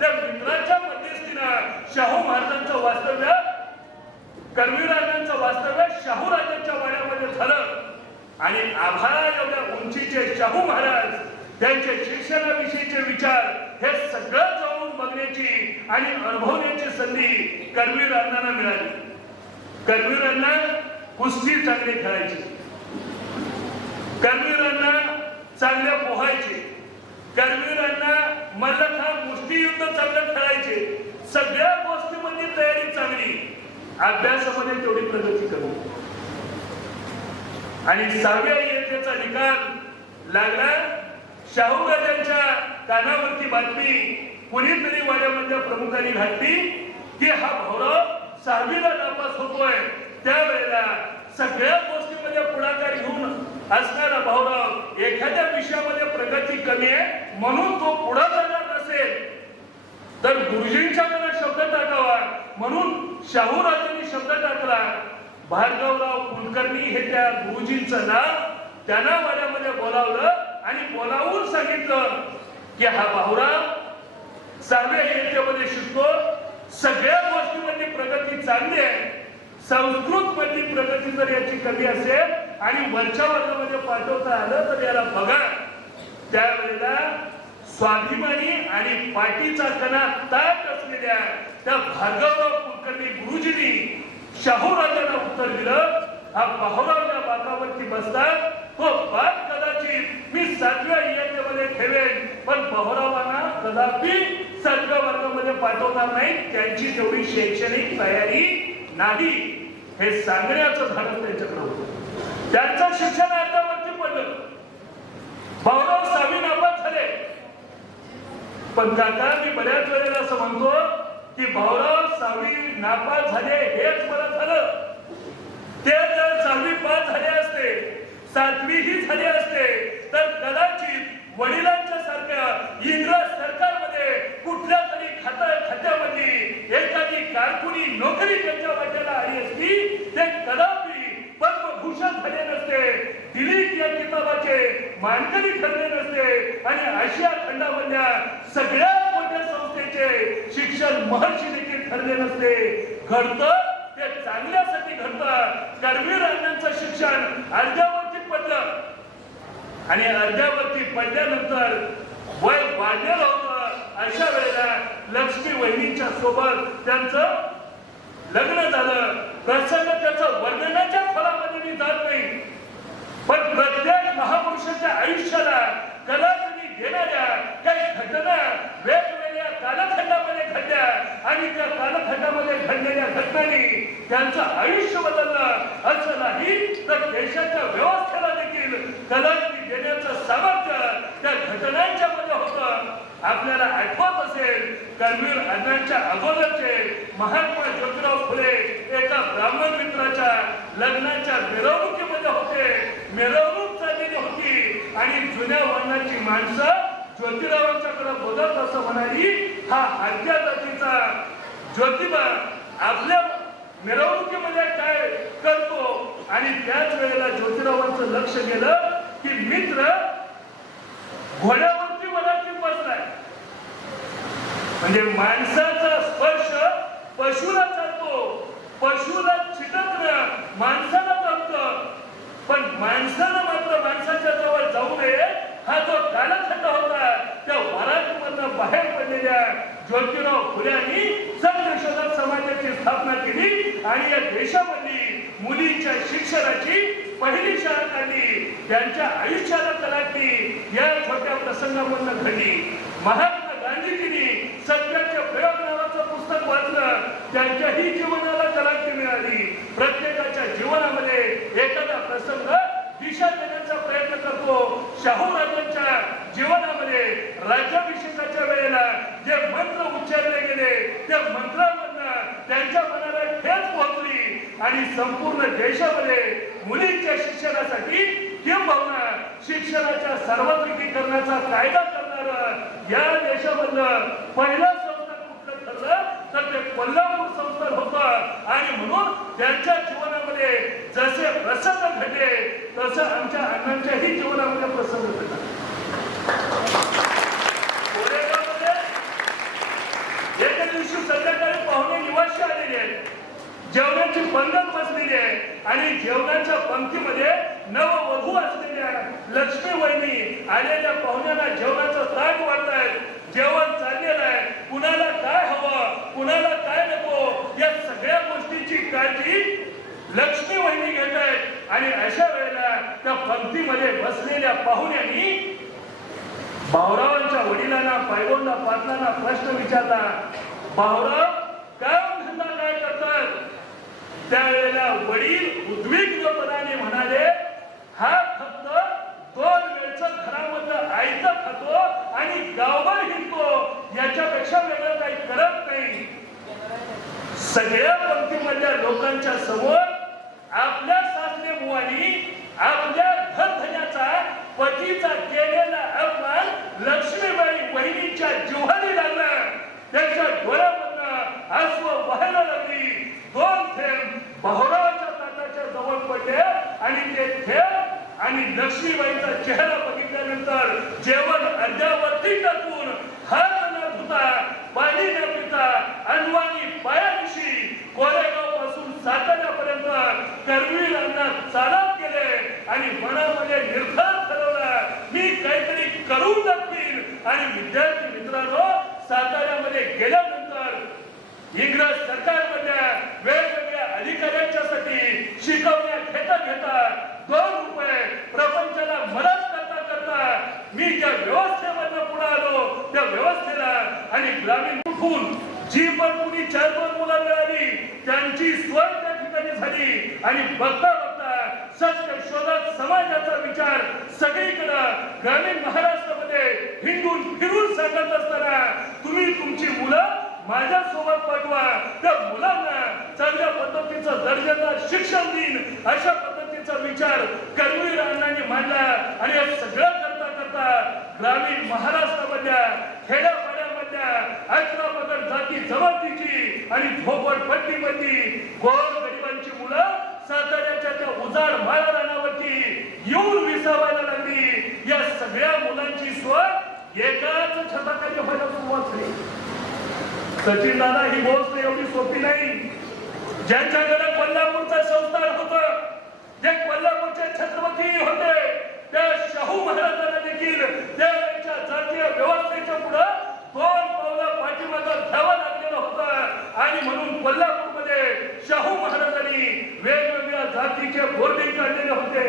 त्या मित्राच्या मध्यस्थीनं शाहू महाराजांचं वास्तव्य, कर्मवीर अण्णांचं वास्तव्य शाहू राजांच्या वाड्यामध्ये झालं. आणि आभाळा एवढ्या उंचीचे शाहू महाराज त्यांच्या शिक्षणाविषयीचे विचार हे सगळं जाऊन बघण्याची आणि अनुभवण्याची संधी कर्मवीर अण्णांना मिळाली. कर्मवीर अण्णा कुस्ती चांगली खेळायची, कर्मवीर अण्णा चांगले पोहायचे, कर्मवीर अण्णा मल्लखांब मुष्टियुद्ध चांगलं खेळायचे. सगळ्या गोष्टीमध्ये तयारी चांगली, अभ्यासामध्ये तेवढी प्रगती करू. आणि 6व्या इयत्तेचा निकाल लागला. शाहू राजांच्या कानावरती बातमी कुणीतरी वाड्यामधल्या प्रमुखांनी घातली की हा भाऊराव 6वीला नापास होतोय. त्यावेळेला सगळ्या गोष्टीमध्ये पुढाकार घेऊन असणारा भाऊराव एखाद्या विषयामध्ये प्रगती कमी आहे म्हणून तो पुढे जाणार नसेल तर गुरुजींच्या मनात शब्द टाकावा म्हणून शाहू राजांनी शब्द टाकला. भार्गवराव कुलकर्णी हे त्या गुरुजींचं नाव त्यांना वाड्यामध्ये बोलावलं आणि बोलावून सांगितलं की हा भाऊराव 6व्या इयत्तेमध्ये शिकतो, सगळ्या गोष्टीमध्ये प्रगती चांगली आहे, संस्कृत मधली प्रगती जर याची कमी असेल आणि वरच्या वर्गामध्ये पाठवता आलं तर याला बघा. त्यावेळेला स्वाभिमानी आणि पाठीचा कणा ताट असलेल्या त्या भार्गवराव कुलकर्णी गुरुजींनी शाहू राजांना उत्तर दिलं, हा भाऊराव या बाकावरती बसतात तो बाप कदाचित मी 7व्या इयत्तेमध्ये वर्गामध्ये ठेवेल, पण भाऊरावांना कदापि सर्व वर्गामध्ये पाठवणार नाही, त्यांची तेवढी शैक्षणिक तयारी नाही हे सांगण्याचं धाडस त्यांच्याकडे होतं. त्यांचं शिक्षण अर्ध्यावरती पडलं. भाऊराव 6वी नापास झाले. पण काका मी बऱ्याच वेळेला असं म्हणतो की भाऊराव 6वी नापास झाले हेच बरं झालं. ते जर 6वी पास झाले असते, 7वी ही झाली असते, तर कदाचित वडिलांच्या सारख्या इंग्रज सरकारमध्ये कुठल्या तरी खात्यामध्ये एखादी कारकुनी नोकरी त्यांच्या वाट्याला आली असती. ते कदापि पद्मभूषण झाले नसते, दिलीप या किताबाचे मानकरी ठरले नसते आणि आशिया खंडामधल्या सगळ्यात मोठ्या संस्थेचे शिक्षण महर्षी देखील ठरले नसते. घडतं ते चांगल्यासाठी घडतं. करवीर अण्णांचं शिक्षण अर्ध्यावरती पडलं आणि अर्ध्यावरती पडल्यानंतर वय वाढलेलं होतं. अशा वेळेला लक्ष्मी वहिनीच्या सोबत त्यांचं लग्न झालं. प्रसंग त्याचं वर्णनाच्या फळामध्ये मी जात नाही, पण प्रत्येक महापुरुषाच्या आयुष्याला कलाटणी देणाऱ्या काही घटना वेगवेगळ्या कालखंडामध्ये घडल्या आणि त्या कालखंडामध्ये घडलेल्या घटनांनी त्यांचं आयुष्य बदललं. असं नाही तर देशाच्या व्यवस्थेला देखील कलाटणी देण्याचं सामर्थ्य त्या घटनांच्या मध्ये होतं. आपल्याला आठवत असेल करवीर अण्णांच्या अगोदरचे महात्मा ज्योतिराव फुले एका ब्राह्मण मित्राच्या लग्नाच्या मिरवणुकीमध्ये होते. मिरवणूक चाललेली होती आणि जुन्या वर्णाची माणसं ज्योतिरावांच्याकडे बघत असं म्हणाली, हा आज्ञा जातीचा ज्योतिबा आपल्या मिरवणुकीमध्ये काय करतो. आणि त्याच वेळेला ज्योतिरावांचं लक्ष गेलं की मित्र घोड्यावरती वरातीत बसलाय. म्हणजे माणसाचा स्पर्श पशुला चालतो, पशुला चिटकणं माणसाला जमतं, पण माणसानं मात्र माणसाच्या जवळ जाऊ नये. हा जो कालखंड होता त्या वरातीमधनं बाहेर पडलेल्या ज्योतिराव फुल्यांनी सत्यशोधक समाजाची स्थापना केली आणि या देशामधली मुलींच्या शिक्षणाची पहिली शाळा काढली. त्यांच्या आयुष्याला कलाटणी या छोट्या प्रसंगामधून घडली. महात्मा गांधीजींनी सत्याचे प्रयोग नावाचं पुस्तक वाचलं, त्यांच्याही जीवनाला कलाटणी मिळाली. प्रत्येकाच्या जीवनामध्ये एखादा प्रसंग दिशा देण्याचा प्रयत्न करतो. शाहू राजांच्या जीवनामध्ये राज्याभिषेकाच्या वेळेला जे मंत्र उच्चारले गेले त्या मंत्रांमधनं त्यांच्या मनाला ठेच पोहोचली आणि संपूर्ण देशामध्ये मुलींच्या शिक्षणासाठी किंबहुना शिक्षणाच्या सार्वत्रिकीकरणाचा कायदा करणारं या देशामधलं पहिलं संस्थान कुठलं ठरलं तर ते कोल्हापूर संस्थान होतं. आणि म्हणून त्यांच्या जीवनामध्ये जसे प्रसंग घडले तसं आमच्या अण्णांच्याही जीवनामध्ये प्रसंग घडला. कोरेगावमध्ये एका दिवशी संध्याकाळी पाहुणे निवासी आलेले आहेत. जेवणाची पंगत बसलेली आहे आणि जेवणाच्या पंक्तीमध्ये नववधू असलेल्या लक्ष्मी वहिनी आलेल्या पाहुण्यांना जेवणाचं ताट वाढतायत. जेवण चाललेलं आहे. कुणाला काय हवं, कुणाला काय नको या सगळ्या गोष्टीची काळजी लक्ष्मी वहिनी घेत आहेत. आणि अशा वेळेला त्या पंक्तीमध्ये बसलेल्या पाहुण्यांनी भाऊरावांच्या वडिलांना पायगोंडा पाटलांना प्रश्न विचारला, भाऊराव काम धंदा काय करतात. त्यावेळेला वडील उद्विग्नपणाने म्हणाले, हा फक्त 2 वेळचं घरामधलं आयतं खातो आणि गावभर हिंडतो, याच्यापेक्षा वेगळं काही करत नाही. सगळ्या पंक्तीमधल्या लोकांच्या समोर आपल्या सासरे बुवानी आपल्या घरधन्याचा पतीचा केलेला अपमान लक्ष्मीबाई वहिनीच्या जिव्हारी लागला. त्यांच्या डोळ्यामधनं अश्रू वाहायला लागली. 2 थेंब भाऊरावांच्या ताटाच्या जवळ पडले आणि ते थेंब आणि लक्ष्मीबाईचा चेहरा बघितल्यानंतर जेवण अर्ध्यावरती टाकून हात न धुता पाणी न पिता अनवाणी पायानिशी कोरेगाव पासून साताऱ्यापर्यंत करवीर अण्णा चालत गेले आणि मनामध्ये निर्धार ठरवला, मी काहीतरी करून दाखवीन. आणि विद्यार्थी मित्रांनो, साताऱ्यामध्ये गेल्यानंतर इंग्रज सरकारमधल्या वेगवेगळ्या अधिकाऱ्यांच्यासाठी शिकवण्या घेता 2 रुपये प्रपंचाला मदत करता मी ज्या झाली आणि बघता बघता सत्य शोधक समाजाचा विचार सगळीकडे ग्रामीण महाराष्ट्रामध्ये हिंदून फिरून सांगत असताना तुम्ही तुमची मुलं माझ्या सोबत पाठवा, त्या मुलांना चांगल्या पद्धतीचं दर्जेदार शिक्षण देईन अशा पद्धतीचा विचार कर्मवीर अण्णांनी मांडला. आणि हे सगळं करता करता ग्रामीण महाराष्ट्रामधल्या खेड्यापाड्यामधल्या 11 पगड जाती जमातीची आणि झोपडपट्टीमधली गोरगरिबांची मुलं साताऱ्याच्या त्या उजाड माळा रानावरती येऊन विसावायला लागली. या सगळ्या मुलांची सोय एकाच छताखाली व्हायला सुरुवात झाली. सचिन दादा, ही गोष्ट एवढी सोपी नाही. ज्यांच्याकडे कोल्हापूरचा संस्थान होतं, जे कोल्हापूरचे छत्रपती होते, त्या शाहू महाराजांना देखील त्यावेळेच्या जातीय व्यवस्थेच्या पुढे 2 पावलं पाठीमागे घ्यावं लागलेलं होतं. आणि म्हणून कोल्हापूरमध्ये शाहू महाराजांनी वेगवेगळ्या जातीचे बोर्डिंग काढलेले होते.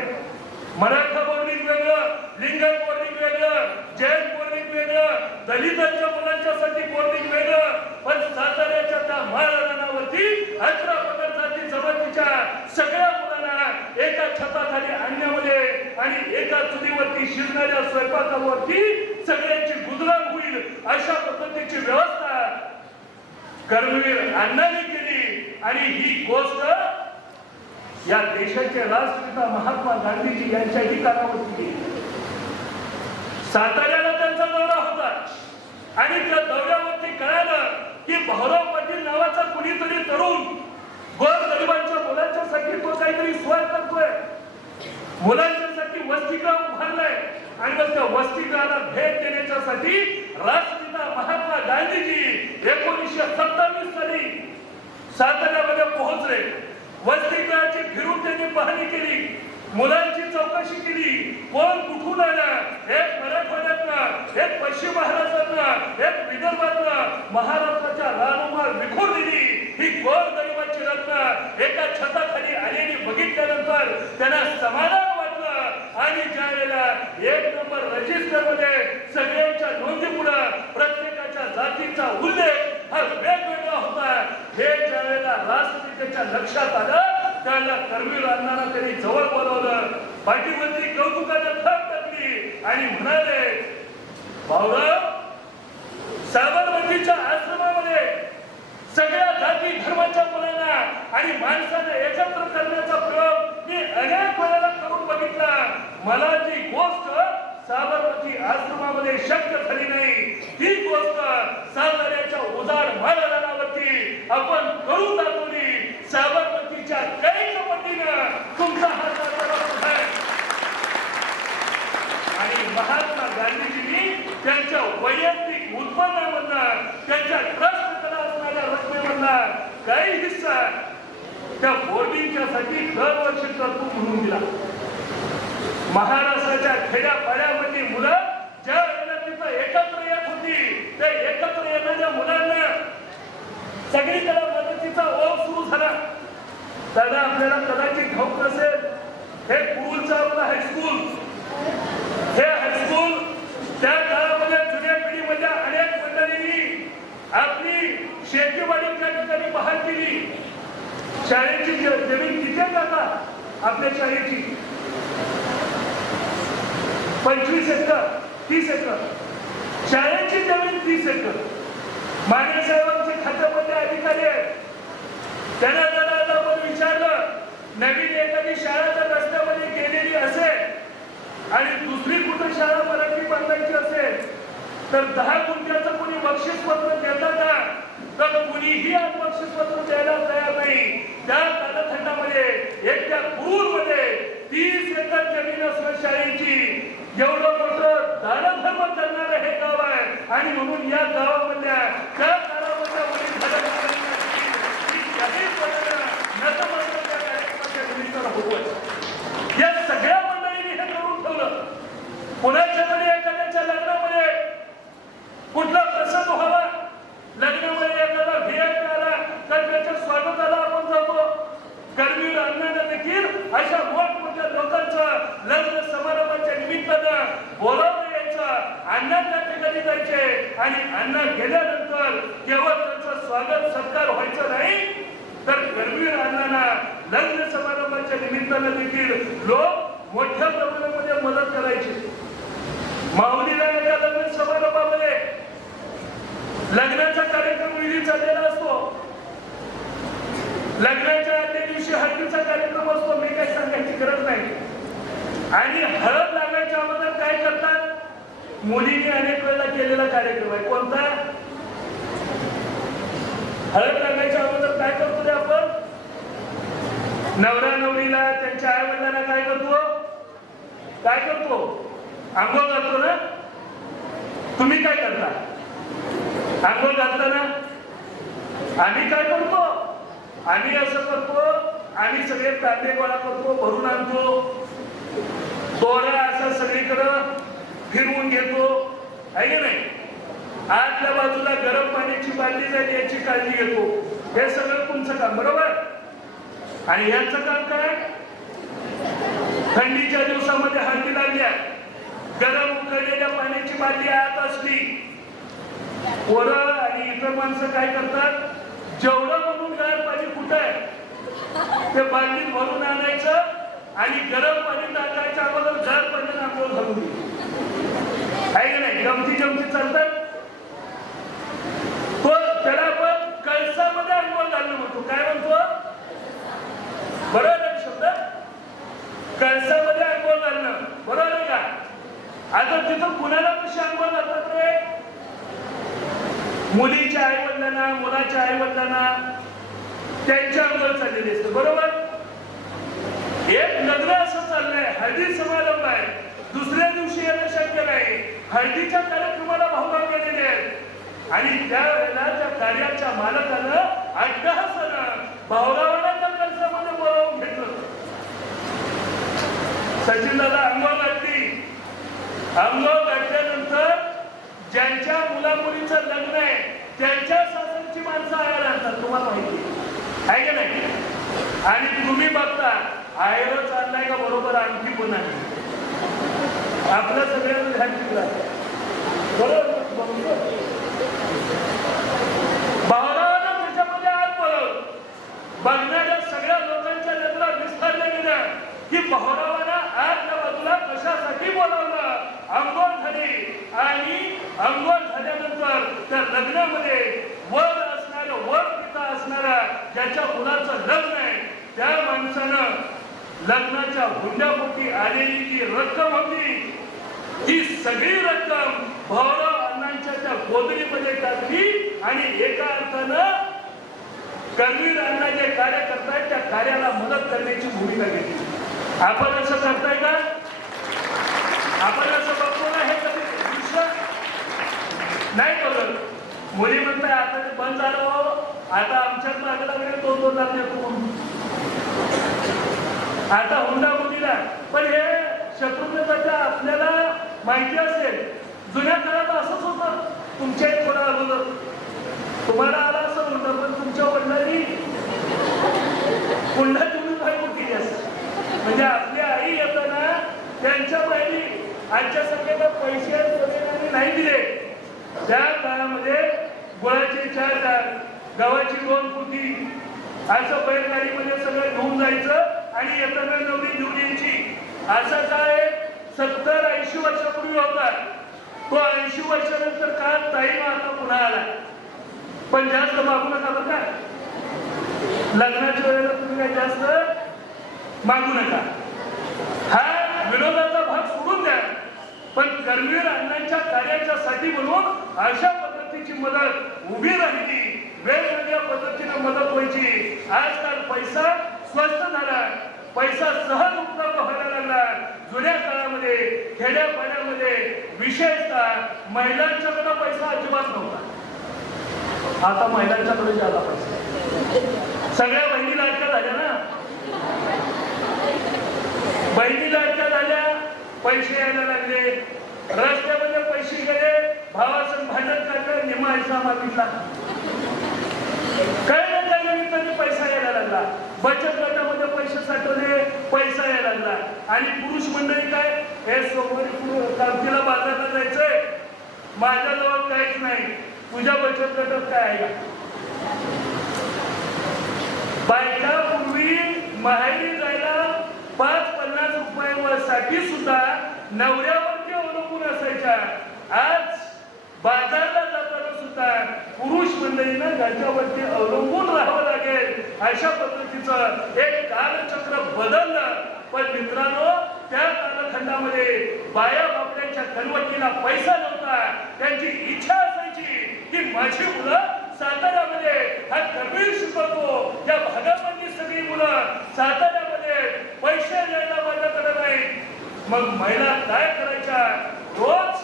मराठा बोर्डिंग वेगळं, लिंगायत बोर्डिंग वेगळं, जैन बोर्डिंग वेगळं, दलितांच्या मुलांच्यासाठी बोर्डिंग वेगळं. पण साताऱ्याच्या त्या महाराणावरती 11 पगड जाती जमातीच्या सगळ्या मुलांना एका छताखाली आणण्यामध्ये आणि एका चुलीवरती शिजणाऱ्या स्वयंपाकावरती सगळ्यांची गुजराण होईल अशा पद्धतीची व्यवस्था कर्मवीर अण्णांनी केली. आणि ही गोष्ट या देशाचे राष्ट्रपिता महात्मा गांधीजी यांच्याही कानावरती साताऱ्याला त्यांचा दौरा होता. आणि त्या दौऱ्यावरती कळालं की भाऊराव पाटील नावाचा कुणीतरी तरुण गोरगरिबांच्या मुलांच्यासाठी तो काहीतरी सोय करतोय, मुलांच्यासाठी वसतिगृह उभारलंय. आणि मग त्या वसतिगृहाला भेट देण्यासाठी राष्ट्रपिता महात्मा गांधीजी 1927 साली साताऱ्यामध्ये पोहोचले. वसतिगृहाची फिरून त्यांनी पाहणी केली, मुलांची चौकशी केली. कोण कुठून आला, एक मराठवाड्यातनं, एक पश्चिम महाराष्ट्रातनं, एक विदर्भातनं, महाराष्ट्राच्या रानोमाळ विखूर दिली. ही गोरगरिबांची रत्न एका छताखाली आलेली बघितल्यानंतर त्यांना समाधान वाटलं. आणि ज्या वेळेला 1 नंबर रजिस्टर मध्ये सगळ्यांच्या नोंदी पुढे प्रत्येकाच्या जातीचा उल्लेख हा वेगवेगळा होता, हे ज्या वेळेला राष्ट्रपितेच्या लक्षात आलं त्याला कर्मवीर अण्णांना त्यांनी जवळ बोलवलं, पाठीवरती कौतुकाने थाप टाकली आणि म्हणाले, भाऊराव, साबरमतीच्या आश्रमामध्ये सगळ्या जाती धर्माच्या मुलांना आणि माणसांना एकत्र करण्याचा प्रयोग मी अनेक वेळेला करून बघितला. मला जी गोष्ट साबरमती आश्रमामध्ये शक्य झाली नाही, ती गोष्ट साताऱ्याच्या उजाड माळरानावरती आपण करून दाखवली. साबरमतीच्या कैक पटीनं तुमचा हात आहे. आणि महात्मा गांधीजींनी त्यांच्या वैयक्तिक उत्पन्नामधनं, त्यांच्या ट्रस्ट कला असणाऱ्या रकमेमधनं काही हिस्सा त्या बोर्डिंगच्या साठी दरवर्षी तरतूद म्हणून दिला. महाराष्ट्राच्या खेड्यापाड्यामधली मुलं ज्या वेळेला तिथं एकत्र येत होती, त्या एकत्र येणाऱ्या मुलांना सगळीकडे मदतीचा ओघ सुरू झाला. दादा, आपल्याला कदाचित ठाऊक नसेल, हे कुरुलचं आपलं हायस्कूल, हे हायस्कूल त्या काळामध्ये जुन्या पिढीमध्ये अनेक मंडळींनी आपली शेतीवाडी त्या ठिकाणी बहाल केली. शाळेची जमीन किती जाता आपल्या शाळेची 25 एकर 30 एकर, शाळेची जमीन 30 एकर. माने साहेबांचे खात्यामध्ये अधिकारी आहेत. त्यांना जरा आपण विचारलं, नवीन एखादी शाळा जर रस्त्यामध्ये गेलेली असेल आणि दुसरी कुठे शाळा मराठी बांधायची असेल तर 10 गुंठ्याचं कोणी बक्षीसपत्र देतं का? तर कुणीही आज बक्षीसपत्र द्यायला तयार नाही. त्या कालखंडामध्ये एकट्या कुरूरमध्ये 30 एकर जमीन असणं शाळेची, एवढं मोठं दानधर्म करणारं हे गाव आहे. आणि म्हणून या गावामधल्या त्या काळामधल्या वडील या सगळ्या मंडळींनी हे करून ठेवलं. कुणाच्या तरी एखाद्याच्या लग्नामध्ये कुठला प्रसंग व्हावा, लग्नामध्ये एखादा VIP आला तर त्याच्या स्वागताला आपण जातो. कर्मवीर अण्णांना देखील अशा मोठमोठ्या लोकांचं लग्न समारंभाच्या निमित्तानं बोलावलं यायचं. अण्णा त्या ठिकाणी जायचे आणि अण्णा गेल्यानंतर केवळ त्यांचं स्वागत सत्कार व्हायचं नाही, तर कर्मवीर अण्णांना लग्न करताना देखील लोक मोठ्या प्रमाणामध्ये मदत करायचे. माऊलीला एका लग्न समारंभामध्ये लग्नाचा कार्यक्रम विधी चाललेला असतो. लग्नाच्या आदल्या दिवशी हळदीचा कार्यक्रम असतो. मी काही सांगायची गरज नाही. आणि हळद लागायच्या अगोदर काय करतात? मुलीने अनेक वेळेला केलेला कार्यक्रम आहे. कोणता? हळद लागायच्या अगोदर काय करतो रे आपण? नवरा नवरीला त्यांच्या आई वडिलांना काय करतो? काय करतो? आंघोळ घालतो ना. तुम्ही काय करता? आंघोळ घालताना आम्ही काय करतो? आम्ही असं करतो, आम्ही सगळे तांबे गोळा करतो, भरून आणतो, दोरा असा सगळीकडं फिरवून घेतो, आहे की नाही? आतल्या बाजूला गरम पाण्याची बाटली जाईल याची काळजी घेतो. हे सगळं तुमचं काम, बरोबर? आणि यांचं काम काय? थंडीच्या दिवसामध्ये हळदी लागल्या, गरम उकळलेल्या पाण्याची बाटली आत असली, पोरं आणि इतर माणसं काय करतात? जेवढं म्हणून गार पाणी कुठं आहे ते बाटलीत भरून आणायचं आणि गरम पाणी टाकायच्या अगोदर गार पाण्याने आंघोळ घालून द्यायची, आहे की नाही? गमती जमती चालतात. तो त्याला आपण कळसामध्ये आंघोळ घालणं म्हणतो. काय म्हणतो? बरोबर आहे शब्द? कळसामध्ये आंघोळ घालणं, बरोबर आहे का? आता तिथं कुणाला कशी आंघोळ घालतात रे? मुलीच्या आई वडिलांना, मुलाच्या आई वडिलांना त्यांच्या आंघोळ चाललेली असते, बरोबर? एक लग्न असं चाललंय, हळदी समारंभ आहे, दुसऱ्या दिवशी येणं शक्य नाही. हळदीच्या कार्यक्रमाला भाऊभाव गेलेले आहेत आणि त्यावेळेला त्या कार्याच्या मालकानं अट्टहासानं भाऊरावाला त्या कळसामध्ये बोलावून घेतलं. सचिन दादा आंघोळ घातली. आंघोळ घातल्यानंतर ज्यांच्या मुला मुलीचं लग्न आहे त्यांच्या सासरची माणसं आयर आणतात, तुम्हाला माहिती आहे की नाही? आणि तुम्ही बघता आयर चाललाय का बरोबर आणखी पण आहे. आपल्या सगळ्यांना ध्यान ठेवलं बरोबर. भावनाला त्याच्यामध्ये आत बोलवलं. बघणाऱ्या सगळ्या लोकांच्या नजरा विस्तारल्या गेल्या की भावनाला आतल्या बाजूला कशासाठी बोलावलं. अंघोळ झाली आणि अंघोळ झाल्यानंतर त्या लग्नामध्ये वर असणारं, वर पिता असणारा ज्याच्या मुलाचं लग्न आहे त्या माणसानं लग्नाच्या हुंड्यापोटी आलेली जी रक्कम होती ती सगळी रक्कम भाऊराव अण्णांच्या त्या गोदडीमध्ये टाकली आणि एका अर्थानं कर्मवीर अण्णा जे कार्य करतायत त्या कार्याला मदत करण्याची भूमिका घेतली. आपण असं करताय का? आपण असं बघतो ना हे कधी दृश्य? नाही बघत. मुली म्हणताय आता ते बंद झालं हो, आता आमच्यात मागे लागले 2-2 लाख देतो. आता हुंडा मुलीला. पण हे शत्रुघ्नच्या आपल्याला माहिती असेल जुन्या काळात असंच होतं. तुमच्या थोडा अगोदर तुम्हाला आला असं होतं, पण तुमच्या वडिलांनी हुंडा तुम्ही बायको केली असं. म्हणजे आपली आई येताना त्यांच्या बहिणी आजच्या सगळ्यांना पैसे नाही दिले. त्या काळामध्ये गुळाचे 4 दार, गव्हाची 2 पुती असं बैलगाडीमध्ये सगळं घेऊन जायचं आणि येताना नवरी घेऊन यायची. असं काय 70-80 वर्षापूर्वी होता. तो 80 वर्षानंतर काळ टाईम आता पुन्हा आला. पण जास्त मागू नका बरं का. लग्नाच्या वेळेला तुम्ही काही जास्त मागू नका. हा विनोदाचा भाग सोडून द्या. पण कर्मवीर अण्णांच्या कार्याच्या साठी म्हणून अशा पद्धतीची मदत उभी राहिली. वेगवेगळ्या पद्धतीने मदत व्हायची. आजकाल पैसा स्वस्त झाला, पैसा सहज उपलब्ध व्हायला लागला. जुन्या काळामध्ये खेड्यापाड्यामध्ये विशेषतः महिलांच्याकडे पैसा अजिबात नव्हता. आता महिलांच्याकडे ज्यादा पैसा. सगळ्या बहिणी लाडक्या झाल्या ना. बहिणी लाडक्या झाल्या, पैसे यायला लागले. रस्त्यामध्ये पैसे गेले, भावाचं भांडण काढलं, निम्मा हिस्सा मागितला. काही ना काही निमित्ताने पैसा यायला लागला. बचत गटामध्ये पैसे साठवले, पैसा यायला लागला. आणि पुरुष मंडळी काय, हे सोमवारी कामतीला बाजारला जायचंय, माझ्याजवळ काहीच नाही, तुझ्या बचत गटात काय आहे का? बायका पूर्वी माहेरी जायला साठी सुद्धा नवऱ्यावरती अवलंबून असायच्या. आज बाजारला जाताना सुद्धा पुरुष मंडळींना त्याच्यावरती अवलंबून राहावं लागेल. अशा पद्धतीचं एक कालचक्र बदललं. पण मित्रांनो, त्या कालखंडामध्ये बाया बापड्यांच्या कनवटीला पैसा नव्हता. त्यांची इच्छा असायची की माझी मुलं साताऱ्यामध्ये हा कबीर शिकवतो, या भागामधली सगळी मुलं साताऱ्यामध्ये पैसे द्यायला माझ्याकडे नाही. मग महिला काय करायच्या? रोज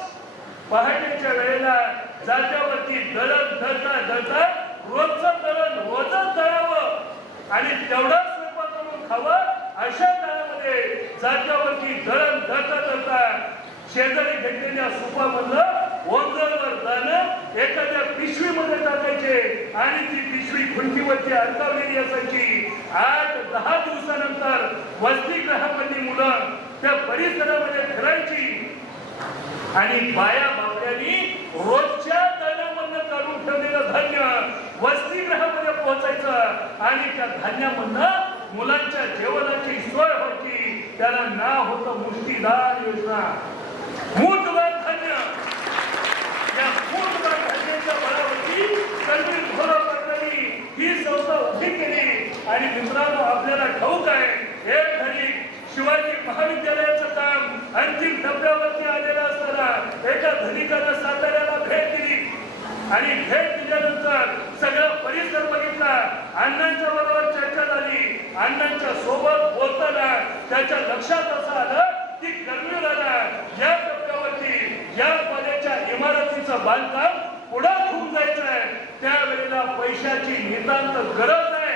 पहाटेच्या वेळेला जात्यावरती दळण दळता रोजचं दळण रोजच दळावं आणि तेवढा स्वयंपाक करून खावं. अशा काळामध्ये जात्यावरती दळण दळता शेजारी घेतलेल्या सुपामधलं ओंजळवर दाणं एखाद्या पिशवीमध्ये टाकायचे आणि ती पिशवी खुंटीवरती अडकवलेली असायची. 8-10 दिवसानंतर वसतिगृहामधली मुलं त्या परिसरामध्ये फिरायची आणि बाया बापड्यांनी रोजच्या दळणामधनं काढून ठेवलेलं धान्य वसतिगृहामध्ये पोहोचायचं आणि त्या धान्यामधनं मुलांच्या जेवणाची सोय व्हायची. त्याला नाव होतं मुष्टीदार योजना. मूठभर धान्य, या मूठभर धान्याच्या बळावरती कलमी घोरपत्रांनी ही संस्था उभी केली. आणि मित्रांनो, आपल्याला ठाऊक आहे, एक घरी शिवाजी महाविद्यालयाचं काम अंतिम टप्प्यावरती आलेलं असताना एका धनिकानं साताऱ्याला भेट दिली आणि भेट दिल्यानंतर सगळा परिसर बघितला. अण्णांच्या बरोबर चर्चा झाली. अण्णांच्या सोबत बोलताना त्याच्या लक्षात असं आलं की कर्मवीराला या टप्प्यावरती या कॉलेजच्या इमारतीचं बांधकाम पुढे घेऊन जायचं आहे. त्यावेळेला पैशाची नितांत गरज आहे.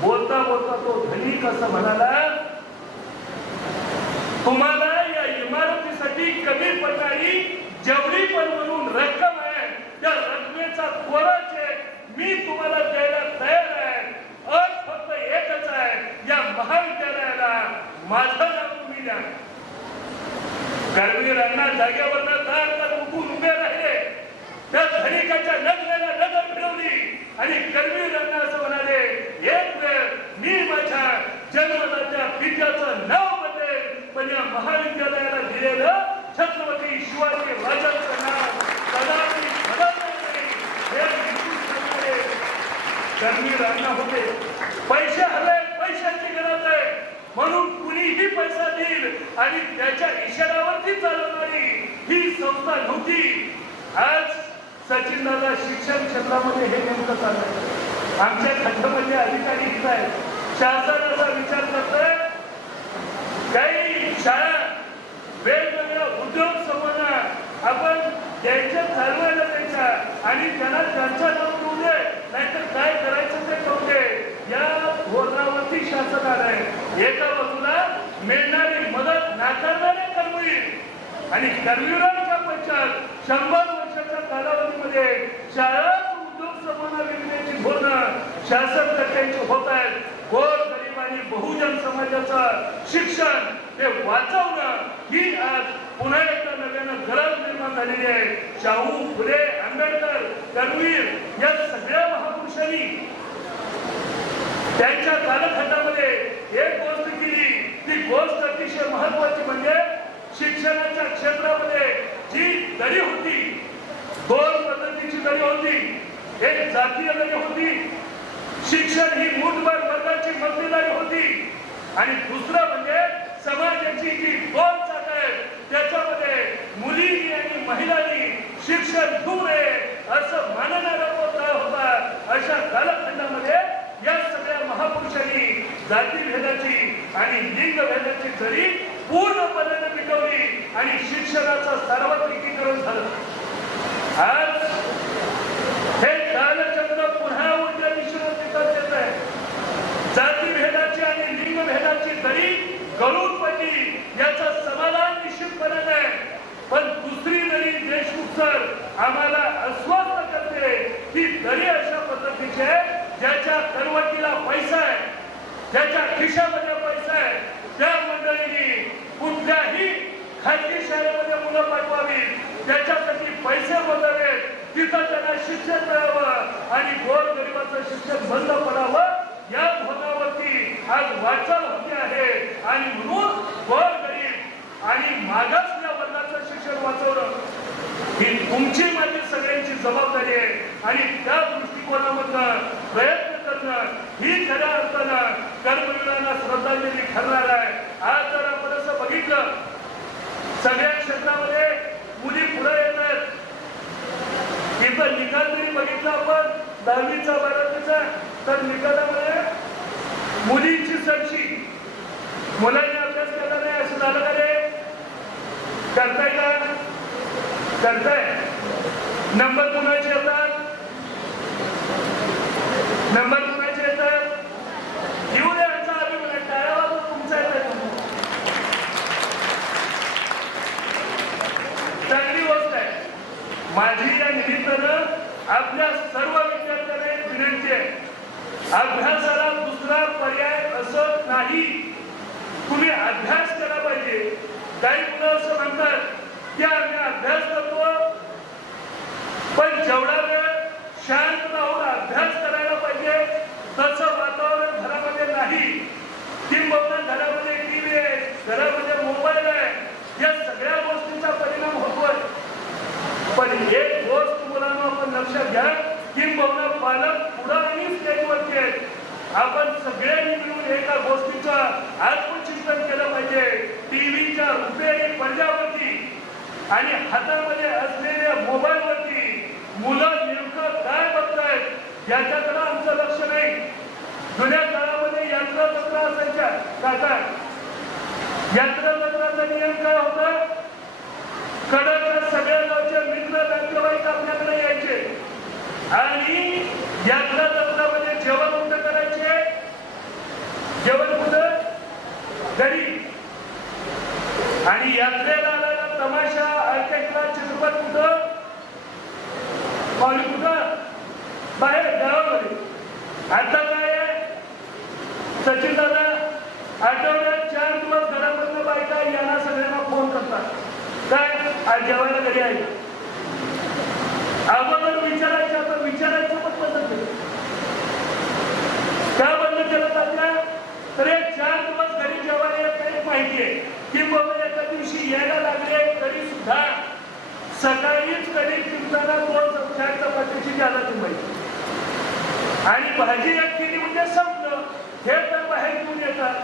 बोलता बोलता तो धनिक असं म्हणाला, तुम्हाला या इमारतीसाठी कमी पडणारी जेवढी पण म्हणून रक्कम आहे त्या रकमेचा कोरा चेक मी तुम्हाला द्यायला तयार आहे. अट फक्त एकच आहे, या महाविद्यालयाला माझं नाव तुम्ही द्या. कर्मवीरांना जागेवरनं दार उठून उभे राहिले. त्या धनिकाच्या नजरेला नजर फिरवली आणि कर्मवीरांना असं म्हणाले, एक वेळ मी माझ्या जन्मदात्या पित्याचं नाव बदलेल, पण या महाविद्यालयाला दिलेलं छत्रपती शिवाजी राजांचं नाव कदापि बदलणार नाही. हे निश्चित सांगणारे कर्मवीरांना होते. पैसे हवे, पैशाची गरज आहे म्हणून कुणीही पैसा देईल आणि त्याच्या इशाऱ्यावरती चालवणारी ही संस्था नव्हती. आज सचिन दादा शिक्षण क्षेत्रामध्ये हे नेमकं चाललंय. आमच्या खात्यामध्ये अधिकारी इथं आहेत. शासनाचा विचार करतोय, काही शाळा वेगवेगळ्या उद्योग समूहांना आपण द्यायच्या चालवायला द्यायच्या आणि त्यांना त्यांच्या नाव देऊ दे, नाहीतर काय करायचं ते करू दे. या धोरणावरती शासन आलंय. एका बाजूला मिळणारी मदत नाकारणारे कर्मवीर आणि कर्मवीरांच्या पश्चात 100 वर्षाच्या कालावधीमध्ये शाळा उद्योग समूहांना विकण्याची धोरणं शासन कर्त्यांची होत आहेत. गोरगरीब आणि बहुजन समाजाचं शिक्षण ते वाचवणं ही आज पुन्हा एकदा नव्यानं गरज निर्माण झालेली आहे. शाहू फुले, आंबेडकर, कर्मवीर या सगळ्या महापुरुषांनी त्यांच्या कालखंडामध्ये एक गोष्ट केली. ती गोष्ट अतिशय महत्वाची म्हणजे शिक्षणाच्या क्षेत्रामध्ये जी दरी होती, 2 पद्धतीची दरी होती. एक जातीय दरी होती, शिक्षण ही मूठभर वर्गाची मक्तेदारी होती आणि दुसरं म्हणजे समाजाची जी 2 चाक आहेत त्याच्यामध्ये मुलींनी आणि महिलांनी शिक्षण घेऊ नये असं मानणारा तो काळ होता. अशा कालखंडामध्ये या सगळ्या महापुरुषांनी जातीभेदाची आणि लिंगभेदाची दरी पूर्णपणे मिटवली आणि शिक्षणाचं सार्वत्रिकीकरण झालं. आज हे कालचक्र पुन्हा उलट्या दिशेने विकास येत आहे. जातीभेदाची आणि लिंगभेदाची दरी गळून पडली याचं समाधान निश्चितपणे नाही. पण दुसरी दरी देशमुख सर आम्हाला अस्वस्थ करते. ती दरी अशा पद्धतीची आहे, ज्याच्या करवटीला पैसा आहे, ज्याच्या खिशामध्ये पैसा आहे, त्या मंडळींनी कुठल्याही खाजगी शाळेमध्ये मुलं पाठवावी, त्याच्यासाठी पैसे मोजावेत, तिथं त्यांना शिक्षण मिळावं आणि गोरगरिबाचं शिक्षण बंद पडावं या धोरणावरती आज वाटचाल होते आहे. आणि म्हणून मागासल्या वर्गाचं शिक्षण वाचवणं ही तुमची माझी सगळ्यांची जबाबदारी आहे आणि त्या दृष्टिकोनामधनं प्रयत्न करणं ही खऱ्या अर्थानं कर्मवीरांना श्रद्धांजली ठरणार आहे. आज जर आपण असं बघितलं सगळ्या क्षेत्रामध्ये मुली पुढे येत आहेत. इथं निकाल जरी बघितला आपण 10वीचा 12वीचा तर निकालामध्ये मुलींची सरशी मुलांनी अभ्यास केला नाही असं झालं का रे? करताय का? करताय. नंबर कुणाचे येतात? नंबर कुणाचे येतात? येऊ दे आमचा अभिमान. टाळ्या वाजवून तुमचा येतात. चांगली गोष्ट आहे. माझी या निमित्तानं आपल्या सर्व विद्यार्थ्यांना एक विनंती आहे, अभ्यासाला दुसरा पर्याय असं नाही. तुम्ही अभ्यास केला पाहिजे. काही मुलं असं म्हणतात की आम्ही अभ्यास करतो पण जेवढा वेळ शांत राहून अभ्यास करायला पाहिजे तसं वातावरण घरामध्ये नाही. किंबहुना घरामध्ये टीव्ही आहे, घरामध्ये मोबाईल आहे, या सगळ्या गोष्टींचा परिणाम होतोय. पण एक गोष्ट मुलांना आपण लक्षात घ्या, किंबहुना पालक पुढे आणि स्टेजवरती आहेत. आपण सगळ्यांनी मिळून एका गोष्टीचं आत्मचिंतन केलं पाहिजे. टीव्हीच्या रुपेरी पडद्यावरती आणि हातामध्ये असलेल्या मोबाईलवरती मुलं नेमकं काय बघतायत याच्याकडे आमचं लक्ष नाही. जुन्या काळामध्ये यात्रा असायच्या काका. यात्रा नियम काय होता? कडच्या सगळ्या गावचे मित्र नातेवाईक आपल्याकडे यायचे आणि यात्रा जत्रामध्ये जेवण कुठं करायचे? जेवण कुठं? घरी. आणि यात्रेला आलेला तमाशा ऑर्केस्ट्रा चित्रपट कुठं? पाहुणे कुठं? बाहेर गावामध्ये. आता काय आहे सचिन दादा? आठवड्यात 4 दिवस घरामधनं बायका यांना सगळ्यांना फोन करतात. काय आज जेवायला घरी आहे? अगोदर विचारायचं, आता विचारायचं पण बंद केलं. का बंद केलं आपल्या? तर 4 दिवस घरी जेवायला येत नाही माहिती आहे की बाबा एका दिवशी यायला लागले तरी सुद्धा सकाळीच कधी चिंताना 2-4 चपातीची द्यायला ती माहिती आणि भाजी एक केली म्हणजे संपलं. हे तर बाहेर घेऊन येतात.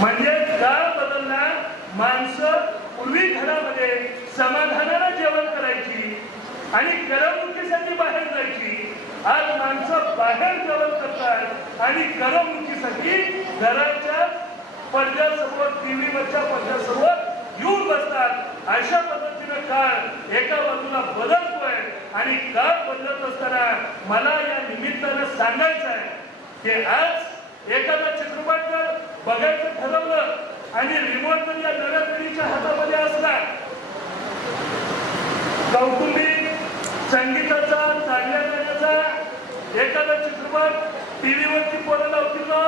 म्हणजे काळ बदलला. माणसं पूर्वी घरामध्ये समाधानानं जेवण करायची आणि करमणुकीसाठी बाहेर जायची. आज माणसं बाहेर जेवण करतात आणि करमणुकीसाठी घराच्या पडद्यासमोर टीव्हीवरच्या पडद्यासमोर येऊन बसतात. अशा पद्धतीनं काळ एका बाजूला बदलतोय आणि काळ बदलत असताना मला या निमित्तानं सांगायचं आहे की आज एखादा चित्रपट जर बघायचं ठरवलं आणि रिमोट जर या नव्या पिढीच्या हातामध्ये असला, कौटुंबिक संगीताचा चालण्या जाण्याचा एखादा चित्रपट टीव्हीवरती पोरं लावतील ना,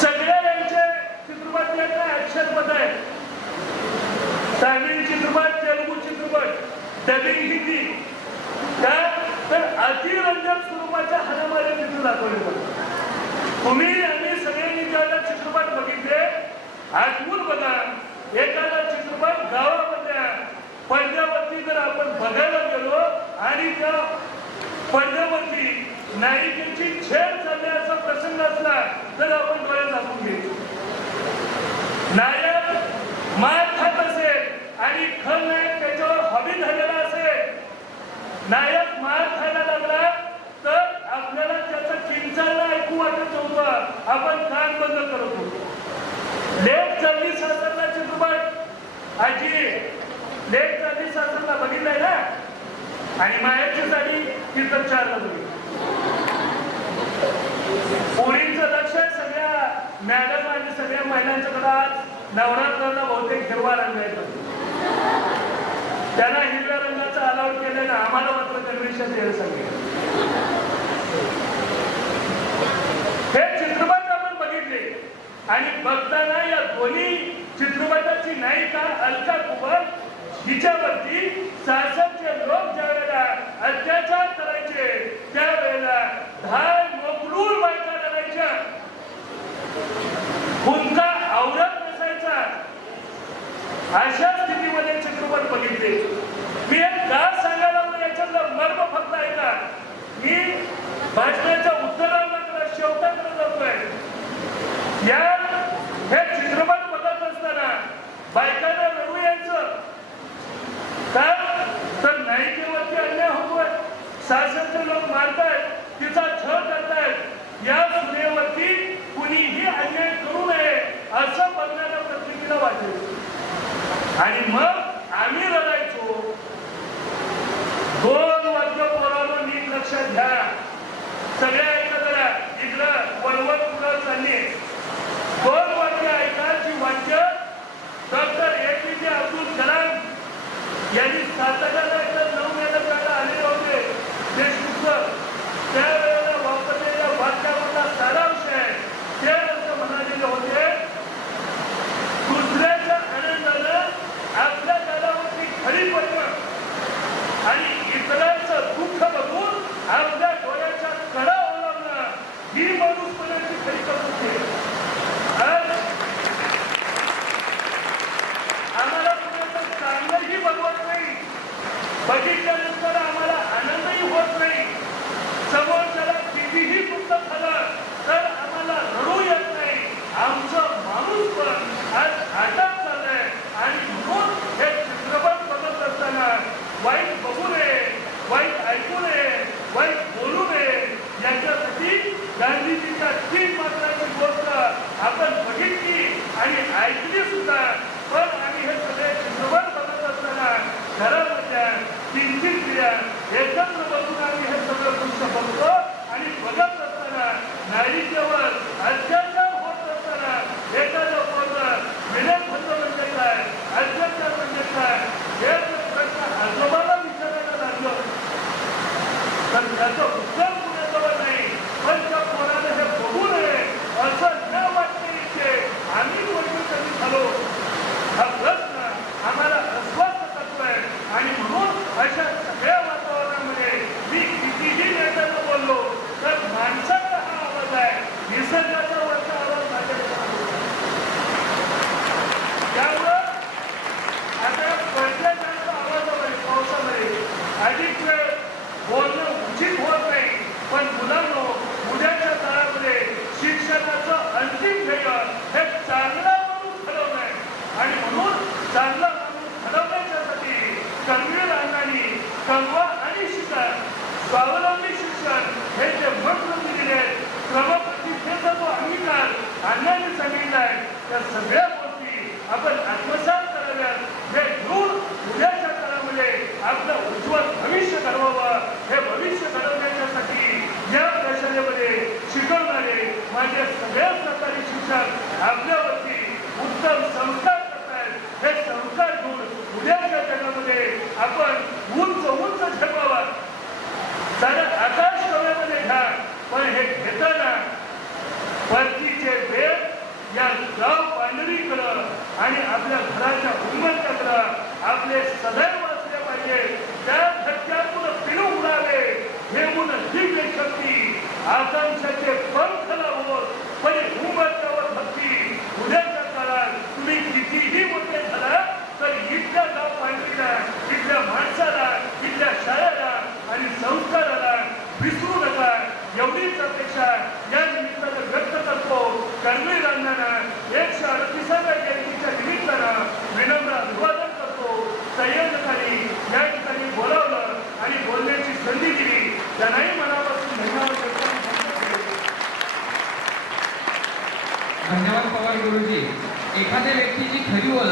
सगळ्या यांचे चित्रपट ऍक्शन मध्ये आहेत. तामिळ चित्रपट, तेलुगू चित्रपट, डबिंग हिंदी, तर अतिरंजक स्वरूपाच्या हाणामाऱ्या चित्र दाखवले जातात. तुम्ही आम्ही सगळ्यांनी ज्याला चित्रपट बघितले आठवून बघा. एखादा चित्रपट गावामध्ये पडद्यावरती जर आपण बघायला गेलो आणि त्या पडद्यावरती नायिकेची छेड चालण्याचा प्रसंग असला तर आपण डोळे झाकून घ्यायचो. नायक मार खात असेल आणि खलनायक त्याच्यावर हवी झालेला असेल, नायक मार खायला लागला तर आपल्याला त्याचा किंचाळा ऐकू वाटत होतं. आपण कान बंद करत होतो. लेख 40 सासरला चित्रपट आजी लेख 40 सासरला बघितलाय ना, आणि मायाची साडी तिथं 4ला बघितली. पोरींचं लक्ष सगळ्या मॅडम आणि सगळ्या महिलांच्याकडे आज नवरात्राला बहुतेक हिरवा रंग येतो. त्यांना हिरव्या रंगाचं अलाउड केलं ना, आम्हाला मात्र कन्व्हेन्शन द्यायला सांगितलं. हे चित्रपट आपण बघितले आणि बघताना या दोन्ही चित्रपटाची नायिका अलका कुबल हिच्यावरती शासनचे लोक ज्या वेळेला अत्याचार करायचे त्यावेळेला धाय मोकळून बायका करायच्या. हुंका आवरत भाषणाच्या उत्तराला शेवटाकडे जातोय. या हे चित्रपट बघत असताना बायकांना रडू यायचं का, तर नायिकेवरती अन्याय होतोय, सासरचे लोक मारतायत, तिचा छळ करतायत, या सुनेवरती कुणीही अन्याय करू नये असं बघणाऱ्या पत्रिकेला वाटेल. आणि मग आम्ही रडायचो. 2 वाक्य पोरांनो नीट लक्षात घ्या, सगळ्या ऐकत राहा, इकडं वळवळ पुढं चालली. 2 वाक्य ऐका, जी वाक्य डॉक्टर APJ अब्दुल कलाम यांनी साताऱ्याला एकदा 9 महिन्यात आले होते देशमुख, त्यावेळेला वापरलेल्या वाक्यावरचा सारांश आहे. ते असं म्हणालेले होते, दुसऱ्याच्या आनंदानं आपल्या गालावरती खरी पडणं आणि इतरांचं दुःख बघून आपल्या डोळ्याच्या कडा ओलावणं ही माणूसपणाची खरी प्रवृत्ती आहे. आम्हाला कुणाचं चांगलंही बघवत नाही, बघितल्यानंतर आम्हाला आनंदही होत नाही, समोरच्याला कितीही दुःख झालं तर आम्हाला रडू येत नाही. आमचं माणूस पण आज घाटात चाललंय. आणि म्हणून हे चित्रपट बघत असताना वाईट बघू नये, वाईट ऐकू नये, वाईट बोलू नये, याच्यासाठी गांधीजीच्या 3 मात्राची गोष्ट आपण बघितली आणि ऐकली सुद्धा. पण आम्ही हे सगळे चित्रपट बघत असताना घरामधल्या 3-3 पिढ्या एकत्र बसून आम्ही हे सगळं दृश्य बघतो. आणि बघत असताना नायिकेवर अत्याचार होत असताना एखादं पोरगं विनयभंग म्हणजे काय, अत्याचार म्हणजे काय, हे प्रश्न आजोबाला विचारायला लागलं तर त्याचं उत्तर कुणाजवळ नाही. पण त्या पोराला हे बघू नये असं न वाटणे इतके आम्ही वर्ग कधी झालो, हा प्रश्न आम्हाला अस्वस्थ करतोय. आणि म्हणून अशा सगळ्या वातावरणामध्ये मी कितीही नेत्यांना बोललो तर माणसाचा हा आवाज आहे, निसर्गाचा वरचा आवाज माझ्याकडे. त्यामुळं आता पडल्या जास्त आवाजामध्ये पावसामध्ये अधिक वेळ बोलणं उचित होत नाही. पण मुलांनो, उद्याच्या काळामध्ये शिक्षणाचं अंतिम ध्येय हे चांगला माणूस घडवणं आहे. आणि म्हणून चांगला माणूस घडवण्यासाठी कर्मवीर अण्णांनी कमवा आणि शिका, स्वावलंबी शिक्षण हे जे मंत्र दिलेले आहेत, क्रमप्रतिष्ठेचा जो अंगीकार अण्णांनी सांगितला आहे, त्या सगळ्या गोष्टी आपण आत्मसात कराव्यात. हे घेऊन उद्याच्या काळामध्ये आपलं उज्ज्वल भविष्य घडवावं. हे भविष्य घडवण्यासाठी या प्रशालेमध्ये शिकवणारे माझे सगळे सरकारी शिक्षक आपल्यावरती उत्तम संस्कार करतायत. हे संस्कार घेऊन उद्याच्या जगामध्ये आपण उंच उंच झेपावा. सारा आकाश कव्यामध्ये घ्या, पण हे घेताना परतीचे वेळ या गाव पांढरीकडं आणि आपल्या घराच्या उन्मत्याकडं आपले सदैव असले पाहिजे. त्या धक्क्यातून पिणू उडावे, घेऊन दिव्य शक्ती, आकांक्षाचे पंख लावोत, पण उन्मत्यावर भक्ती. उद्याच्या काळात तुम्ही कितीही मोठे झाला तर इथल्या गाव पांढरीला, इथल्या माणसाला, इथल्या शाळेला आणि संस्काराला विसरू नका. एवढीच अपेक्षा या निमित्तानं व्यक्त करतो. कर्मवीर अण्णांना 138व्या जयंतीच्या निमित्तानं विनम्र अभिवादन करतो. संयोजकांनी या ठिकाणी बोलावलं आणि बोलण्याची संधी दिली, त्यांनाही मनापासून धन्यवाद देतो. धन्यवाद पवार गुरुजी. एखाद्या व्यक्तीची खरी ओळख